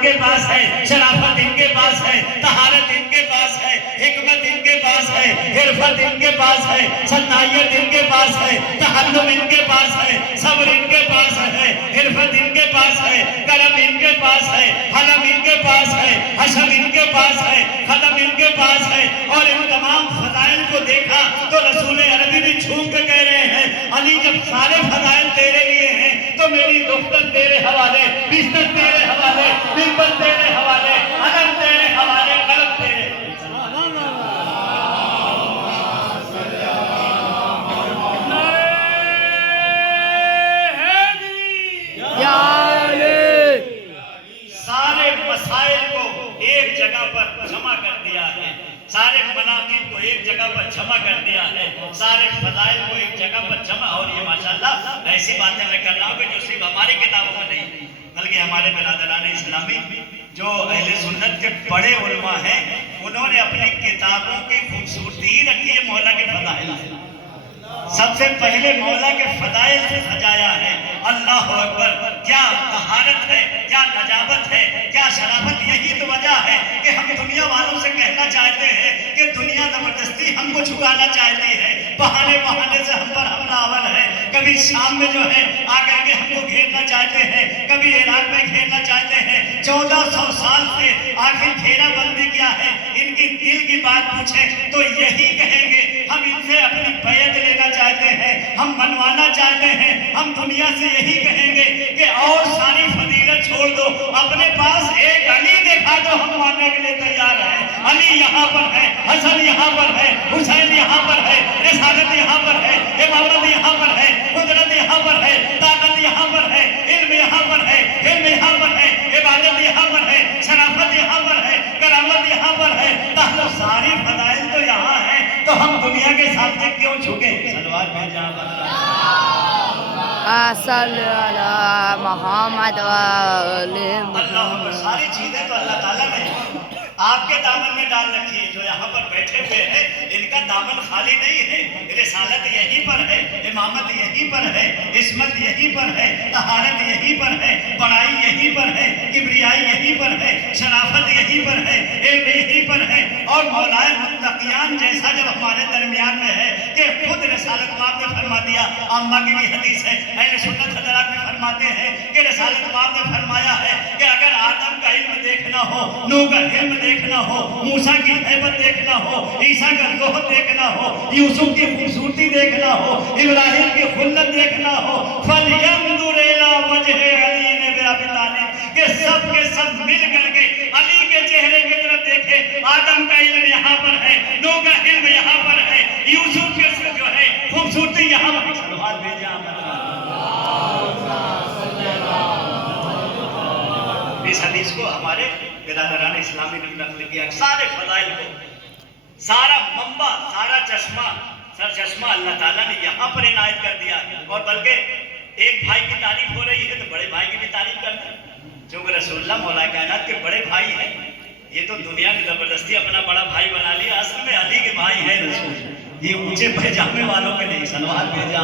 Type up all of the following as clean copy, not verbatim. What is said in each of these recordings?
ان کے پاس ہے، شرافت ان کے پاس ہے، طہارت ان کے پاس ہے، حکمت ان کے پاس ہے، عرفت ان کے پاس ہے، صلاحیت ان کے پاس ہے، تحلم ان کے پاس ہے، صبر ان کے پاس ہے، عرفت ان کے پاس ہے، کرم ان کے پاس ہے، حلم ان کے پاس ہے، حشم ان کے پاس ہے، ختم ان کے پاس ہے۔ اور ان تمام فضائل کو دیکھا تو رسول عربی بھی جھوم کے کہہ رہے ہیں علی جب سارے فضائل تیرے لیے ہیں تو میری دفتر تیرے حوالے، بستر تیرے حوالے، ممبر تیرے حوالے، علم تیرے حوالے، قلم تیرے حوالے۔ سارے مسائل کو ایک جگہ پر جمع کر دیا ہے، سارے مناقب کو ایک جگہ پر جمع کر دیا ہے، سارے فضائل کو ایک جگہ پر جمع۔ اور یہ ماشاءاللہ ایسی باتیں میں کر رہا ہوں کہ جو صرف ہماری کتابوں میں نہیں بلکہ ہمارے برادران اسلامی جو اہل سنت کے بڑے علماء ہیں انہوں نے اپنی کتابوں کی خوبصورتی ہی رکھی ہے مولا کے فضائل سے۔ سب سے پہلے مولا کے فضائل سے سجایا ہے۔ اللہ اکبر، کیا طہارت ہے، کیا نجابت ہے، کیا شرافت۔ یہی تو وجہ ہے کہ ہم دنیا والوں سے کہنا چاہتے ہیں کہ دنیا زبردستی ہم کو جھکانا چاہتی ہے، بہانے بہانے سے ہم پر حملہ آور ہے۔ کبھی شام میں جو ہے آ کر کے ہم کو گھیرنا چاہتے ہیں، کبھی عراق میں گھیرنا چاہتے ہیں۔ 1400 سال سے آخر گھیرا بندی کیا ہے؟ ان کی دل کی بات پوچھیں تو یہی کہیں گے ہم ان سے اپنی بیعت لینا چاہتے ہیں، ہم منوانا چاہتے ہیں۔ ہم دنیا سے یہی کہیں گے کہ اور ساری فضیلت چھوڑ دو، اپنے پاس ایک علی دکھا دو، ہم ماننے کے لیے تیار ہیں۔ علی یہاں پر ہے، حسن یہاں پر ہے، حسین یہاں پر ہے، رسالت یہاں پر ہے، امامت یہاں پر ہے، قدرت یہاں پر ہے، طاقت یہاں پر ہے، علم یہاں پر ہے، علم یہاں پر ہے، عبادت یہاں پر ہے، شرافت یہاں پر ہے، کرامت یہاں پر ہے۔ تو ساری فضائل تو یہاں ہے، تو ہم دنیا کے سامنے کیوں جھکے؟ سلوات بھیجا صلی علی محمد اللہ۔ ساری چیزیں تو اللہ تعالیٰ نے آپ کے دامن میں ڈال رکھی ہے۔ جو یہاں پر بیٹھے ہوئے ہیں ان کا دامن خالی نہیں ہے، رسالت یہیں پر ہے، امامت یہیں پر ہے، عصمت یہیں پر ہے، طہارت یہیں پر ہے، بڑائی یہیں پر ہے، کبریائی یہیں پر ہے، شرافت یہیں پر ہے، علم یہیں پر ہے۔ اور مولائے متقیان جیسا جب ہمارے درمیان میں ہے کہ خود رسالت مآب نے فرما دیا، عامہ کی بھی حدیث ہے، اہل سنت حضرات بھی فرماتے ہیں کہ رسالت مآب نے فرمایا ہے کہ اگر آدم کا علم دیکھنا ہو، نوح کا علم دیکھنا ہو، موسیٰ کی حیبت دیکھنا ہو، عیسیٰ کا زہد دیکھنا ہو، یوسف کی خوبصورتی دیکھنا ہو، ابراہیم کی خلت دیکھنا ہو، فَلْيَنْظُرْ إِلَىٰ وَجْهِ عَلِيٍّ بِن أَبِي طَالِبٍ، کہ سب کے سب مل کر کے علی کے چہرے کی طرف دیکھیں۔ آدم کا علم یہاں پر ہے، نوح کا علم یہاں پر ہے، یوسف کے جو ہے خوبصورتی یہاں پر ہے۔ سلوات بھیجیں اس حدیث کو ہمارے برادران اسلامی نے نقل کیا۔ سارے فضائل کو، سارا منبع، سارا چشمہ، سر چشمہ اللہ تعالیٰ نے یہاں پر عنایت کر دیا۔ اور بلکہ ایک بھائی کی تعریف ہو رہی ہے تو بڑے بھائی کی بھی تعریف کرتے ہیں، جو کہ رسول اللہ مولا کائنات کے بڑے بھائی ہیں۔ یہ تو دنیا کی زبردستی اپنا بڑا بھائی بنا لیا، اصل میں علی کے بھائی ہیں رسول، یہ اونچے پائجامے والوں کے نہیں۔ سلوات بھیجا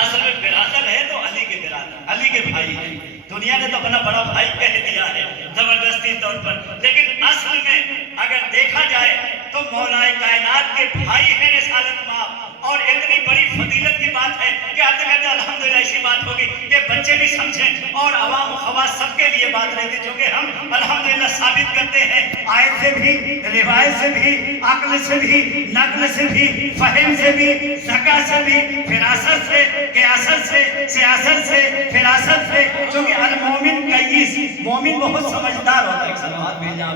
اصل میں برادر ہے تو علی کے برادر، علی کے بھائی ہیں۔ دنیا نے تو اپنا بڑا بھائی کہہ دیا ہے زبردستی طور پر، لیکن اصل میں اگر دیکھا جائے تو مولا کائنات کے بھائی ہیں رسالت مآب۔ اور اتنی بڑی فضیلت کی بات ہے کہ آتے کہتے الحمدللہ ایسی بات ہوگی کہ بچے بھی سمجھیں اور عوام و خواص سب کے لیے بات رہتی، جو کہ ہم الحمدللہ ثابت کرتے ہیں آیت سے بھی، روایت سے بھی، عقل سے بھی، نقل سے بھی، فہم سے بھی، ذکا سے بھی، فراست سے، قیاست سے، سیاست سے، فراست سے، جو کہ المومن قیس، مومن بہت سمجھدار ہوتا ہے۔ سلوات بھیجا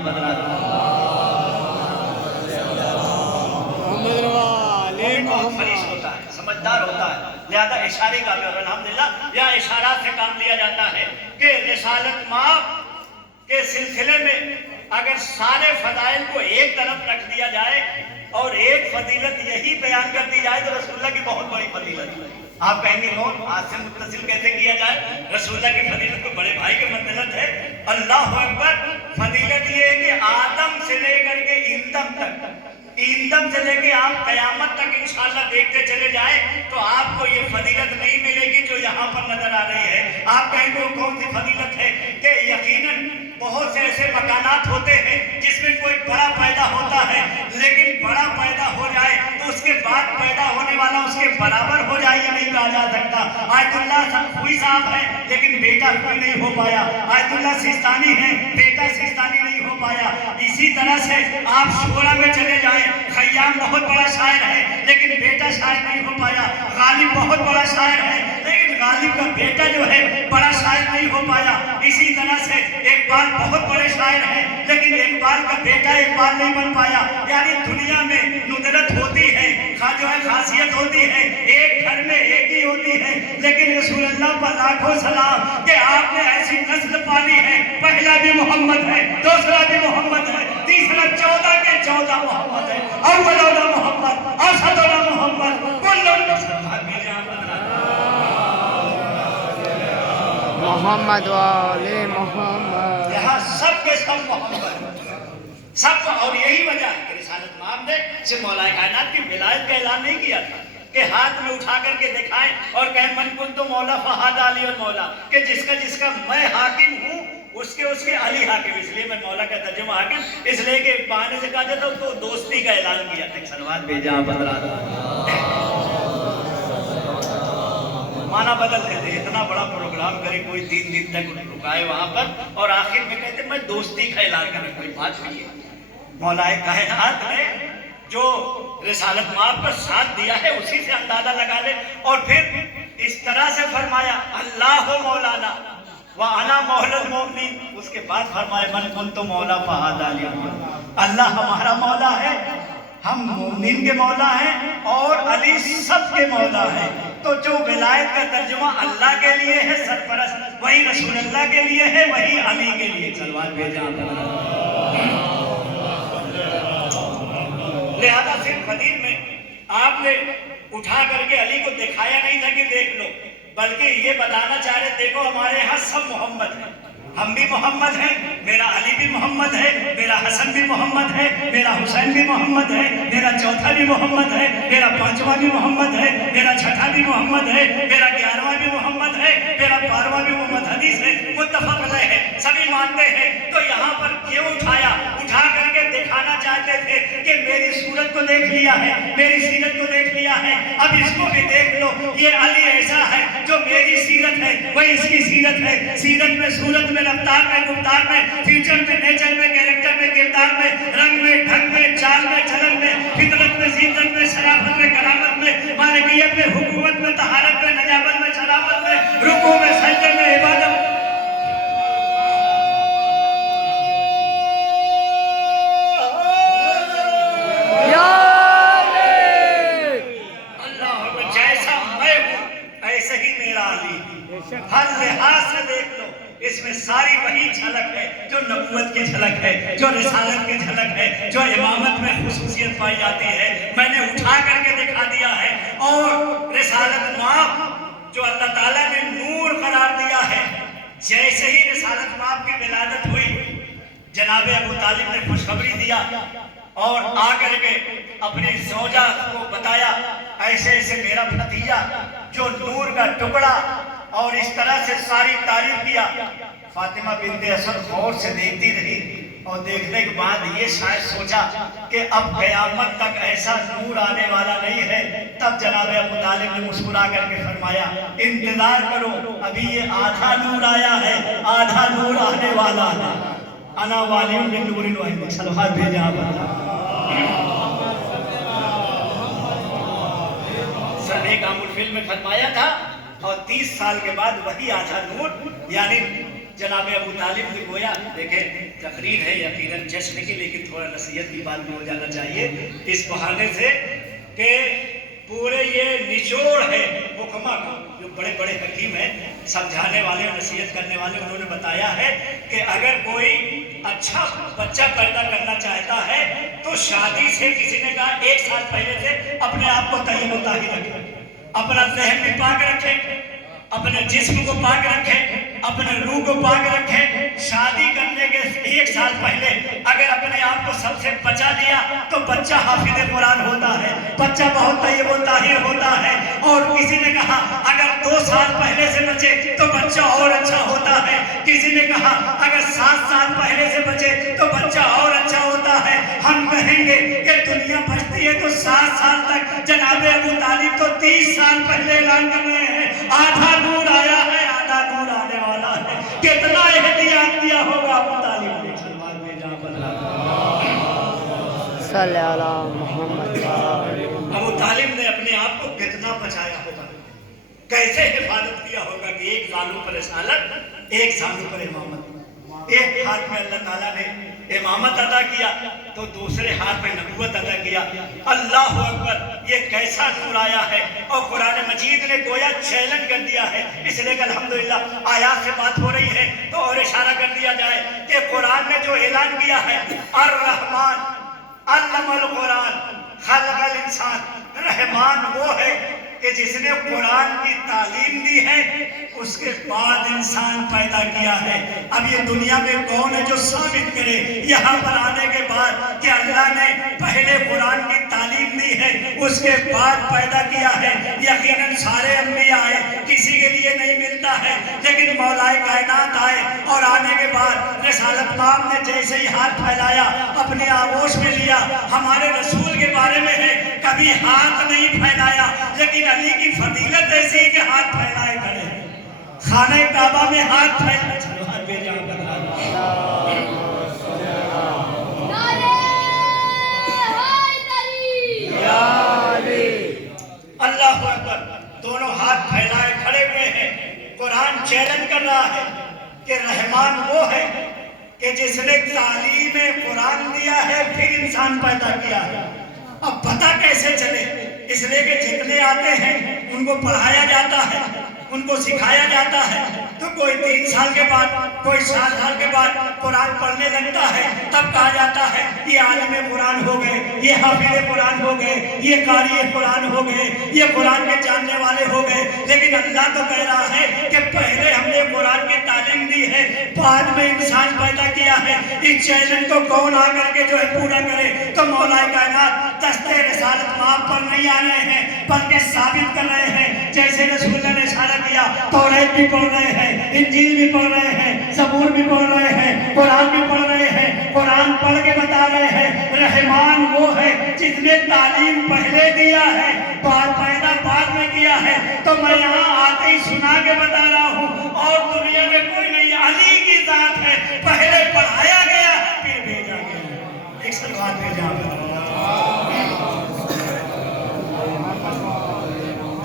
فریش ہوتا ہے، سمجھدار ہوتا ہے، لہذا اشارے کا بھی، اور الحمدللہ یا اشارات سے کام لیا جاتا ہے کہ رسالت مآب کے سلسلے میں اگر سارے فضائل کو ایک طرف رکھ دیا جائے اور ایک فضیلت یہی بیان کر دی جائے تو رسول اللہ کی بہت بڑی فضیلت ہے۔ آپ کہیں گے کون آج سے متصل کیسے کیا جائے؟ رسول اللہ کی فضیلت کو بڑے بھائی کے منزلت ہے۔ اللہ اکبر، فضیلت یہ ہے کہ آدم سے لے کر کے ایندم تک ईंधन से लेके आप कयामत तक इंशाल्लाह देखते चले जाए तो आपको ये फजीलत नहीं मिलेगी जो यहाँ पर नजर आ रही है। आप कहेंगे वो कौन सी फजीलत है कि यकीनन बहुत से ऐसे मकानात होते हैं जिसमें कोई बड़ा पैदा होता है, लेकिन बड़ा पैदा हो जाए तो उसके बाद पैदा होने वाला उसके बराबर हो जाए ये नहीं कहा जा सकता। आयतुल्ला हुई साहब है लेकिन बेटा कोई नहीं हो पाया, आयतुल्ला सिस्तानी है बेटा सिस्तानी नहीं हो पाया। इसी तरह से आप शोरा में चले जाएं, खयाम बहुत बड़ा शायर है लेकिन बेटा शायर नहीं हो पाया, गालिब बहुत बड़ा शायर है लेकिन गालिब का बेटा जो है बड़ा शायर नहीं हो पाया। इसी तरह से इकबाल बहुत बड़े शायर हैं लेकिन इकबाल का बेटा इकबाल नहीं बन पाया। यानी दुनिया में नुदरत होती है, जो है खासियत होती है, एक घर में एक ही होती है, लेकिन रसूलुल्लाह पर लाखों सलाम कि आपने ऐसी नस्ल पाली है। पहला भी मोहम्मद है, दूसरा भी मोहम्मद है, तीसरा 14 के 14 मोहम्मद है, अव्वलुना मोहम्मद, औसतुना मोहम्मद, मोहम्मद वाले मोहम्मद, यहाँ सब के सब मोहम्मद सब। और यही वजह है कि रिसालत माब ने से मौला कायनात की विलायत का ऐलान नहीं किया था कि हाथ में उठा करके दिखाएं और कहें मन कुन तो मौला फहाद अली और मौला, कि जिसका मैं हाकिम हूँ उसके अली हाकिम। इसलिए मैं मौला का तर्जुमा हाकिम इसलिए कि बहाने से कहा जाता उसको दोस्ती का ऐलान किया था। सलवात भेजा बदला माना बदल देते, इतना बड़ा प्रोग्राम करे कोई 3 दिन तक रुकाए वहां पर और आखिर में कहते मैं दोस्ती का ऐलान कर, कोई बात नहीं है। मौलाए कायनात ने जो रिसालत माब पर साथ दिया है उसी से अंदाजा लगा ले। और फिर इस तरह से फरमाया अल्लाह मौलाना व अना मौलल मोमिनीन, उसके बाद फरमाया मन कुन तो मौला फहाद अली, अल्लाह हमारा मौला है, हम मोमिनीन के मौला हैं और अली सब के मौला है। तो जो विलायत का तर्जुमा अल्लाह के लिए है सरपरस्त, वही रसूलुल्लाह के लिए है, वही अली के लिए। सलवात भेजा। लिहाजा सिर्फ खदीर में आपने उठा करके अली को दिखाया नहीं था कि देख लो, बल्कि ये बताना चाह रहे देखो हमारे यहाँ सब मोहम्मद हैं, हम भी मोहम्मद हैं, मेरा अली भी मोहम्मद है, मेरा हसन भी मोहम्मद है, मेरा हुसैन भी मोहम्मद है, मेरा चौथा भी मोहम्मद है, मेरा पांचवा भी मोहम्मद है, मेरा छठा भी मोहम्मद है, मेरा 11वां भी मोहम्मद है, मेरा 12वां भी मोहम्मद। हदीस है मुत्तफक अलैह है, सभी मानते हैं। तो यहाँ पर क्यों उठाया? उठा करके दिखाना चाहते थे कि मेरी सूरत को देख लिया है, मेरी सीरत को देख लिया है, अब इसको भी देख लो। ये अली ऐसा है जो मेरी सीरत है वही इसकी सीरत है। सीरत में, सूरत में, रफ्तार में, गुफ्तार में, फ्यूचर में, नेचर में, कैरेक्टर में, किरदार में, रंग में, ढंग में, चाल में, चलन में, फितरत में, जीनत में, शराफत में, करामत में, मालिकियत में, हुकूमत में, तहारत में, नजाबत में, शराफत में, रुकू में, सजदे में, इबादत। हर लिहाज से देख लो इसमें सारी वही झलक है जो नबूवत की झलक है, जो रिसालत की झलक है, जो इमामत में खुसूसियत पाई जाती है। मैंने उठा करके दिखा दिया है। और रिसालत माब जो अल्लाह ताला ने नूर करार दिया है, जैसे ही रिसालत माब की विलादत हुई जनाब अबू तालिब ने खुशखबरी दिया और आकर के अपनी सौजा को बताया ऐसे ऐसे मेरा भतीजा जो नूर का टुकड़ा, और इस तरह से सारी तारीफ किया। फातिमा बिन्ते असद गौर से देखती रही और देखने के बाद ये शायद सोचा कि अब क़यामत तक ऐसा नूर आने वाला नहीं है। तब जनाब अबू तालिब ने मुस्कुरा करके फरमाया इंतजार करो, अभी ये आधा नूर आया है, आधा नूर आने वाला है। अना वाली मिन नूरिन वाहिद, सलवात भेजा सने का मुल्फिल में फरमाया था। और 30 साल के बाद वही आधा नूर यानी जनाब अबू तालिब ने गोया। देखें तकरीर है यकीनन जश्न की, लेकिन थोड़ा नसीहत की बात भी हो जाना चाहिए इस बहाने से कि पूरे ये निचोड़ है हुक्मा का। जो बड़े बड़े हकीम हैं, समझाने वाले और नसीहत करने वाले, उन्होंने बताया है कि अगर कोई अच्छा बच्चा पैदा करना चाहता है तो शादी से किसी ने कहा 1 साल पहले से अपने आप को तय्यब व ताहिर रखें, अपना ज़हन भी पाक रखें, अपने जिस्म को पाक रखें, अपने रूह को पाक रखें। शादी करने के 1 साल पहले अगर अपने आप को सबसे बचा लिया तो बच्चा हाफिज कुरान होता है, बच्चा बहुत तय्यब व ताहिर होता है। और किसी ने कहा अगर 2 साल पहले से बचे तो बच्चा और अच्छा होता है। किसी ने कहा अगर 7 साल पहले से बचे तो बच्चा और अच्छा होता है। हम कहेंगे कि दुनिया बचती है तो 7 साल तक। जनाब अबू तालिब तो 30 साल पहले ऐलान कर रहे हैं आधा नूर आया है, आधा नूर आने वाला है। कितना एहतियात किया होगा अबू तालिब ने। सल्ले अला मोहम्मद। अबू तालिब ने अपने आप को कितना बचाया होगा, कैसे हिफाजत किया होगा कि एक जानू पर रिसालत, एक जानू पर इमामत। एक हाथ में अल्लाह ताला ने इमामत अदा किया तो दूसरे हाथ में नबूवत अदा किया। अल्लाह अकबर, ये कैसा नूर आया है। और कुरान मजीद ने गोया चैलेंज कर दिया है, इसलिए अल्हम्दुलिल्लाह आयात से बात हो रही है तो और इशारा कर दिया जाए कि कुरान ने जो ऐलान किया है अर रहमान अल्लमल कुरान खलकल इंसान, रहमान वो है कि जिसने कुरान की तालीम दी है उसके बाद इंसान पैदा किया है। अब ये दुनिया में कौन है जो साबित करे यहाँ पर आने के बाद कि अल्लाह ने पहले कुरान की तालीम दी है उसके बाद पैदा किया है। यकीनन सारे अंबिया आए, किसी के लिए नहीं मिलता है, लेकिन मौलाए कायनात आए और आने के बाद रिसालत माम ने जैसे ही हाथ फैलाया अपने आगोश में लिया। हमारे रसूल के बारे में है कभी हाथ नहीं फैलाया, लेकिन अली की फजीलत ऐसी है कि हाथ फैलाए खड़े हैं। खाने काबा में हाथ फैलाए अल्लाह अकबर, दोनों हाथ फैलाए खड़े हुए हैं। कुरान चैलेंज कर रहा है कि रहमान वो है कि जिसने तालीम कुरान दिया है फिर इंसान पैदा किया है। अब पता कैसे चले, इसलिए कि जितने आते हैं उनको पढ़ाया जाता है, उनको सिखाया जाता है। तो कोई 3 साल के बाद, कोई 7 साल के बाद कुरान पढ़ने लगता है, तब कहा जाता है ये आलिम कुरान हो गए, ये हाफिज कुरान हो गए, ये कारी कुरान हो गए, ये कुरान के जानने वाले हो गए। लेकिन अल्लाह तो कह रहा है कि पहले हमने कुरान की तालीम दी है, बाद में इंसान पैदा किया है। इस चैलेंज को कौन आकर के जो है पूरा करे, तो मौलाए कायनात दस्ते रिसालत माप पर नहीं आ रहे हैं बल्कि साबित कर रहे हैं। जैसे रसूल ने इशारा किया, तौरात भी पढ़ रहे हैं, इंजील भी पढ़ रहे हैं, ज़बूर भी पढ़ रहे हैं, कुरान भी पढ़ रहे हैं। कुरान पढ़ के बता रहे हैं रहमान वो है जिसने तालीम पहले दिया है, पैदा बाद में किया है। तो मैं यहाँ आते ही सुना के बता रहा हूँ और दुनिया में कोई नहीं, अली की जात है, पहले पढ़ाया गया फिर भेजा गया। एक सलवात भेजा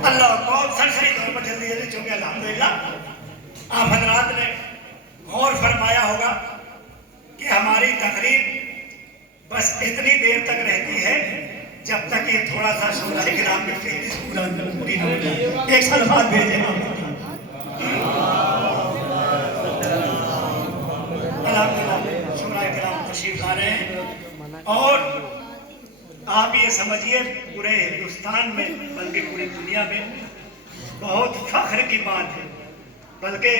अल्लाह को सरसरी तौर पर जल्दी जल्दी, चूंकि अल्हम्दुलिल्लाह आप हजरात ने गौर फरमाया होगा कि हमारी तकरीर बस इतनी देर तक रहती है जब तक ये थोड़ा सा सूरह किराम में पूरी न हो जाए। एक साल बाद भेजे अल्हम्दुलिल्लाह सूरह किराम तशरीफ ला रहे हैं। और आप ये समझिए पूरे हिंदुस्तान में बल्कि पूरी दुनिया में बहुत फख्र की बात है। बल्कि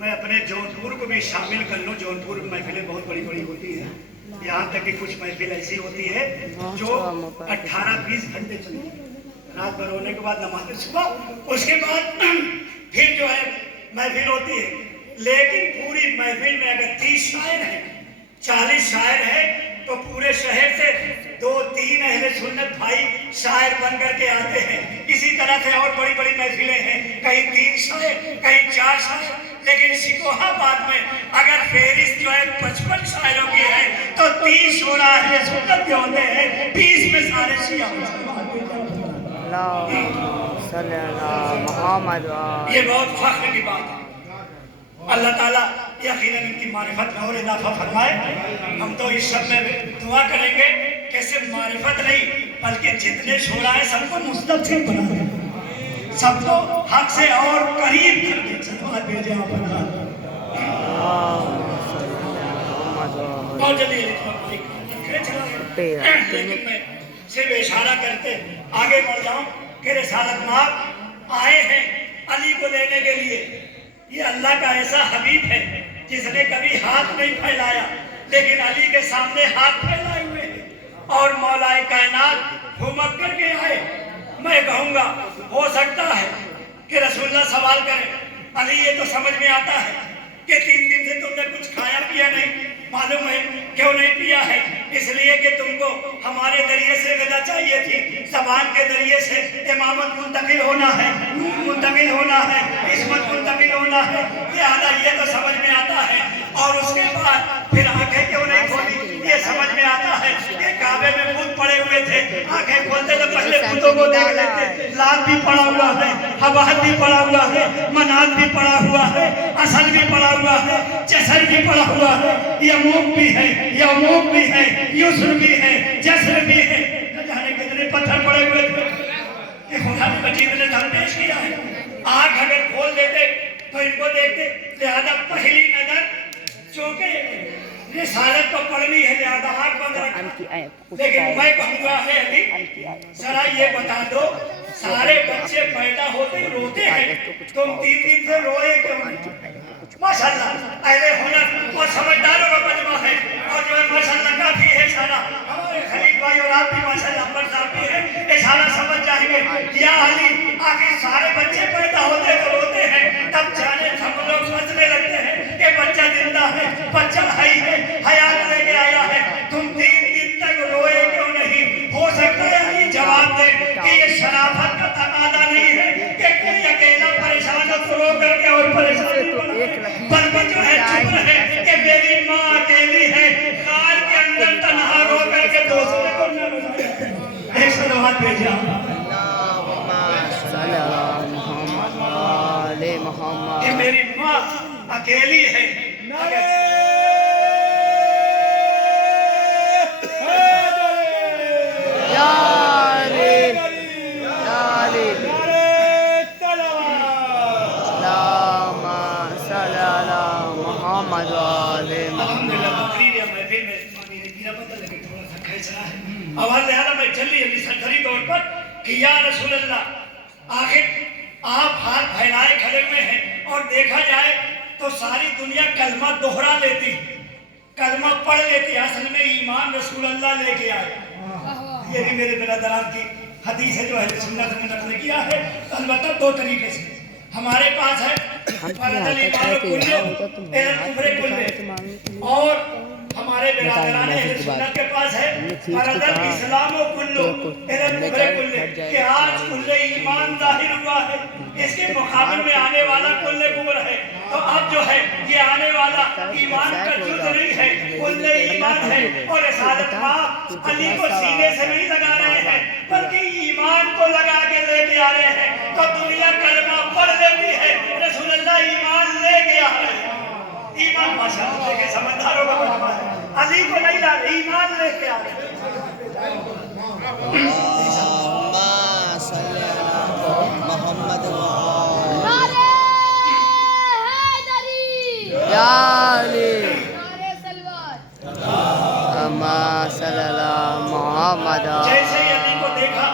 मैं अपने जौनपुर को भी शामिल कर लूँ। जौनपुर में महफिलें बहुत बड़ी बड़ी होती हैं, यहाँ तक कि कुछ महफिल ऐसी होती है जो 18-20 घंटे चलती है। रात भर होने के बाद नमाज सुबह, उसके बाद फिर जो है महफिल होती है। लेकिन पूरी महफिल में अगर 30 शायर हैं, 40 शायर हैं, तो पूरे शहर से 2-3 अहले सुन्नत भाई शायर बन करके आते हैं। इसी तरह से और बड़ी बड़ी महफिलें हैं, कहीं 3 शायर, कहीं 4 शायर। लेकिन शिकोहाबाद में अगर फेरिस्त जो है 55 शायरों की है तो 30 शोरा अहले सुन्नत के होते हैं, 20 में सारे शिया होते हैं। ये बहुत फख्र की बात है। अल्लाह ताला यकीनन इनकी मारिफत में और इजाफा फरमाए। हम तो इस सब में दुआ करेंगे कि सिर्फ मारिफत नहीं बल्कि जितने शोरा हैं सबको मुस्तफ़िल बना दे, सबको हक से और करीब कर दे। सलावत भेजे आप बहुत जल्दी लेकिन मैं सिर्फ इशारा करते आगे बढ़ जाऊं कि रिसालत माप आए हैं अली को लेने के लिए। یہ اللہ کا ایسا حبیب ہے جس نے کبھی ہاتھ نہیں پھیلایا لیکن علی کے سامنے ہاتھ پھیلائے ہوئے ہیں اور مولا کائنات گھومک کر کے آئے. میں کہوں گا ہو سکتا ہے کہ رسول اللہ سوال کریں علی یہ تو سمجھ میں آتا ہے کہ 3 دن سے تم نے کچھ کھایا پیا نہیں, معلوم ہے کیوں نہیں پیا ہے؟ اس لیے کہ تم کو ہمارے ذریعے سے غذا چاہیے تھی, زبان کے ذریعے سے امامت منتقل ہونا ہے, نور منتقل ہونا ہے, عصمت منتقل ہونا ہے, لہذا یہ تو سمجھ میں آتا ہے. اور اس کے بعد پھر آنکھیں کیوں نہیں کھولی؟ یہ سمجھ میں آتا ہے کہ کعبے میں بت پڑے ہوئے تھے, آنکھیں کھولتے تو پہلے بتوں کو دیکھ لیتے. لات بھی پڑا ہوا ہے, حبہد بھی پڑا ہوا ہے, منات بھی پڑا ہوا ہے, اصل بھی پڑا ہوا ہے, جسر بھی پڑا ہوا ہے, یموک بھی ہے, یموک بھی ہے, یسر بھی ہے, جسر بھی ہے. نہ جانے کتنے پتھر پڑے ہوئے تھے. یہ خدا نے مجید نے درپیش کیا ہے. آنکھ اگر کھول دیتے تو ان کو دیکھتے. لہذا پہلی نظر چونکہ رسالت کو پڑھنی ہے لہذا آنکھ بند رکھا. لیکن میں کہوں گا ہے ابھی ذرا یہ بتا دو, سارے بچے پیدا ہوتے روتے ہیں, تم 3 دن سے روئے کیوں نہیں؟ ماشاءاللہ اہل ہنر اور سمجھداروں کا مجمع ہے اور جو ہے ماشاءاللہ کافی ہے سارا. ہمارے خلیل بھائی اور آپ بھی ماشاءاللہ پر صاحب بھی ہیں, یہ سارا سمجھ جائیں گے. یا علی آخر سارے بچے پیدا ہوتے تو روتے ہیں, تب جانے ہم لوگ سمجھنے لگتے ہیں کہ بچہ زندہ ہے, بچہ حی ہے, حیات لے کے آیا ہے. تم 3 دن تک روئے کیوں نہیں؟ ہو سکتا ہے علی جواب دے کہ یہ شرافت کا تقاضا نہیں ہے کہ کوئی اکیلا پریشان ہو تو رو کر کے اور پریشانی بلکہ جو ہے چپ رہے کہ میری ماں اکیلی ہے, غار کے اندر تنہا رو کر کے دوسرے کو نہ رسائے. ایک صلوات بھیجا کہ میری ماں اکیلی ہے. آواز لہذا میں جلدی سرکری طور پر کہ یا رسول اللہ آخر آپ ہاتھ پھیلائے کھڑے ہوئے ہیں اور دیکھا جائے تو ساری دنیا کلمہ دوہرا لیتی, کلمہ پڑھ لیتی, اصل میں ایمان رسول اللہ لے کے آئے. یہ بھی میرے برادران کی حدیث ہے جو اہل سنت نے نقل کیا ہے, البتہ 2 طریقے سے. ہمارے پاس ہے فرض الایمان کلے الکفر کلے, اور ہمارے برادران اہل سنت کے پاس ہے فرض الاسلام کلو الکفر کلے, کہ آج کل ایمان ظاہر ہوا ہے, اس کے مقابل میں آنے والا کل کفر ہے. تو اب جو ہے یہ آنے والا ایمان کا جز نہیں ہے, کل ایمان ہے. اور رسالت ماں علی کو سینے سے نہیں لگا رہے ہیں بلکہ ایمان کو لگا کے لے کے آ رہے ہیں. تو دنیا کلمہ پڑھ لیتی ہے, رسول اللہ ایمان لے کے آ رہے ہیں. ایمان ماشاءاللہ لے کے سمجھداروں کا مجمع ہے, علی کو نہیں لا رہے, ایمان لے کے آ رہے ہیں. محمد جیسے ہی علی کو دیکھا,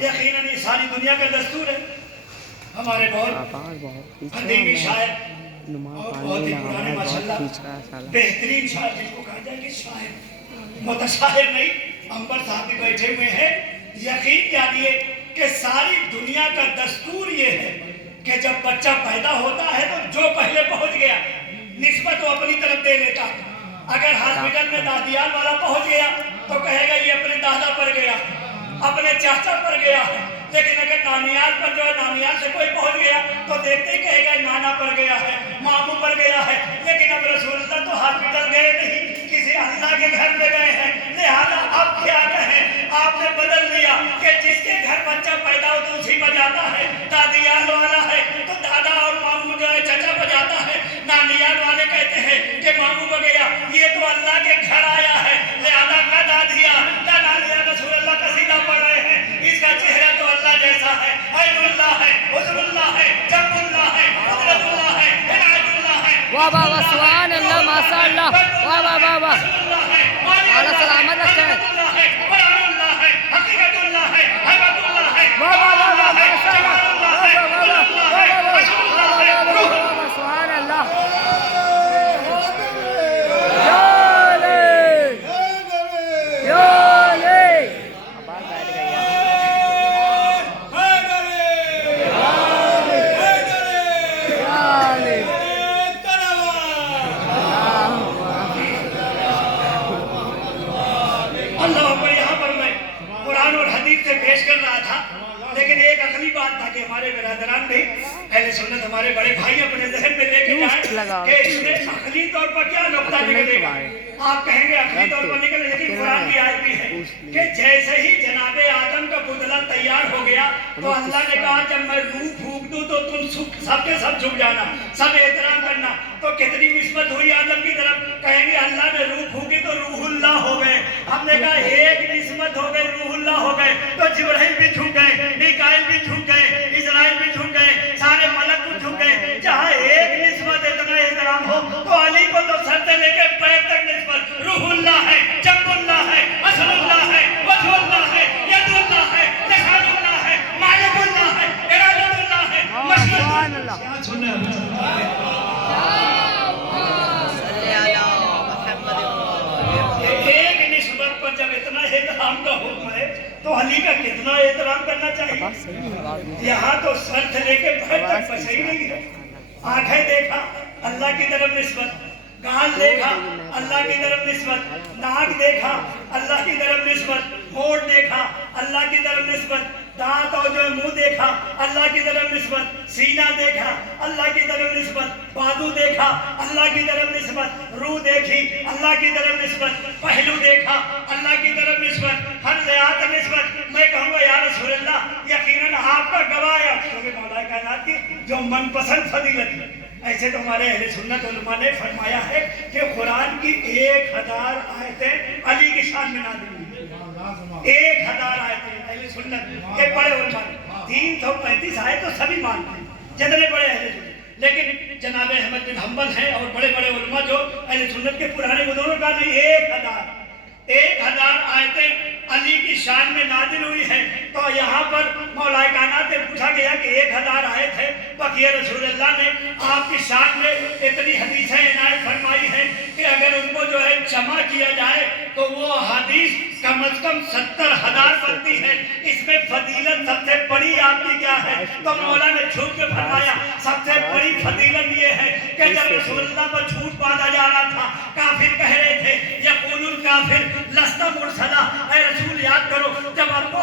یقیناً یہ ساری دنیا کا دستور ہے. ہمارے بہت قدیمی شاعر اور بہت ہی پرانے ماشاءاللہ بہترین شاعر جس کو کہا جائے کہ شاعر متشاعر نہیں, انبر صاحب بھی بیٹھے ہوئے ہیں. یقین جانیے کہ ساری دنیا کا دستور یہ ہے کہ جب بچہ پیدا ہوتا ہے تو جو پہلے پہنچ گیا نسبت وہ اپنی طرف دے لیتا. اگر ہاسپٹل میں دادیال والا پہنچ گیا تو کہے گا یہ اپنے دادا پر گیا, اپنے چاچا پر گیا. لیکن اگر نانیال پر جو ہے نانیال سے کوئی پہنچ گیا تو دیکھتے ہی کہے گا نانا پر گیا ہے, ماموں پر گیا ہے. لیکن اب رسول اللہ تو ہاسپٹل گئے نہیں, کسی اللہ کے گھر میں گئے ہیں. لہذا اب کیا کہیں, آپ نے بدل دیا کہ جس کے گھر بچہ پیدا ہو تو اسی پر جاتا ہے. دادیال والا ہے تو دادا اور ماموں جو ہے چچا پر جاتا ہے. نانیال والے کہتے ہیں کہ ماموں پر گیا, یہ تو اللہ کے گھر آیا ہے. لہذا کا دادیا کا نانیال رسول اللہ کا سیدھا پڑھ رہے ہیں. اس کا چہرہ تو اللہ جیسا ہے, عین اللہ ہے, حضر اللہ ہے, جب اللہ ہے, قدرت اللہ ہے, عنایت اللہ ہے. واہ واہ واہ, سبحان اللہ, ماشاء اللہ, واہ واہ واہ واہ, اعلیٰ سلامت رکھتے ہیں. حقیقت اللہ ہے, حقیقت اللہ ہے, واہ واہ واہ واہ, ماشاء اللہ, واہ واہ واہ واہ, واہ واہ واہ, سبحان हमारे बड़े भाई अपने जहन में लेके जाए कि इसमें अखली तौर पर क्या नुक्ता निकलेगा। आप कहेंगे अखली तौर पर निकले, लेकिन कुरान की आयत भी है कि जैसे ही जनाबे आदम का पुतला तैयार हो गया तो अल्लाह ने कहा जब मैं रूह फूंक दूं तो तुम सबके सब झुक जाना, सब एहतराम करना। तो कितनी निस्बत हुई आदम की तरफ। कहेंगे अल्लाह ने रूह फूकी तो रूहुल्लाह हो गए। हमने कहा एक निस्बत हो गई, रूहुल्लाह हो गए। तो जिब्राइल भी झुक गए, मीकाईल भी झुक गए, इजराइल भी झुक गए, सारे मलक भी झुक गए। जहाँ एक निस्बत इतना एहतराम हो तो अली को तो सर से लेके पैर तक निस्बत। रूहुल्लाह है, जम्बुल्लाह है, असलुल्लाह है, वजहुल्लाह है, यदुल्लाह है, लिसानुल्लाह है, मालिकुल्लाह है, इरादतुल्लाह है, मशअल्लाह। क्या सुनना एक निस्बत पर जब इतना एहतराम का हुक्म है तो अली का कितना एहतराम करना चाहिए। यहाँ तो सर से लेके पैर तक बस ही नहीं है। आंखें देखा अल्लाह की तरफ निस्बत, कान देखा अल्लाह की तरफ निस्बत, नाक देखा अल्लाह की तरफ निस्बत, होंठ देखा अल्लाह की तरफ निस्बत, दांत और जो मुंह देखा अल्लाह की तरफ निस्बत, सीना देखा अल्लाह की तरफ निस्बत, बाजू देखा अल्लाह की तरफ निस्बत, रूह देखी अल्लाह की तरफ निस्बत, पहलू देखा अल्लाह की तरफ निस्बत, हर लिहाज निस्बत। मैं कहूँगा या रसूलल्लाह यकीनन आपका गवाह है क्योंकि मौला कायनात की जो मनपसंद फजीलत है। ऐसे तो हमारे अहले सुन्नत उलमा ने फरमाया है कि कुरान की 1000 आयतें अली की शान में नाज़िल हुई। 1000 आयतें अहले सुन्नत के बड़े उलमा, 335 आयत तो सभी मानते हैं जितने बड़े अहले सुन्नत। लेकिन जनाब अहमद बिन हम्बल हैं और बड़े बड़े उलमा जो अहले सुन्नत के पुराने बुजुर्गों का नहीं 1000 आयतें अली की शान में नाजिल हुई है। तो यहाँ पर मौला कायनात से पूछा गया कि 1000 आयत है, बकिया रसूलुल्लाह ने आपकी शान में इतनी हदीसें इनायत फरमाई है कि अगर उनको जो है जमा किया जाए तो वो हदीस कम से कम 70,000 बनती है। इसमें फजीलत सबसे बड़ी आपकी क्या है? तो मौला ने झूठ के फरमाया सबसे बड़ी फजीलत ये है कि जब रसूलुल्लाह पर झूठ बांधा जा रहा था, काफिर कह रहे थे यक़ूलुल काफिर लस्ता मुरसला, ऐ रसूल याद करो जब आपको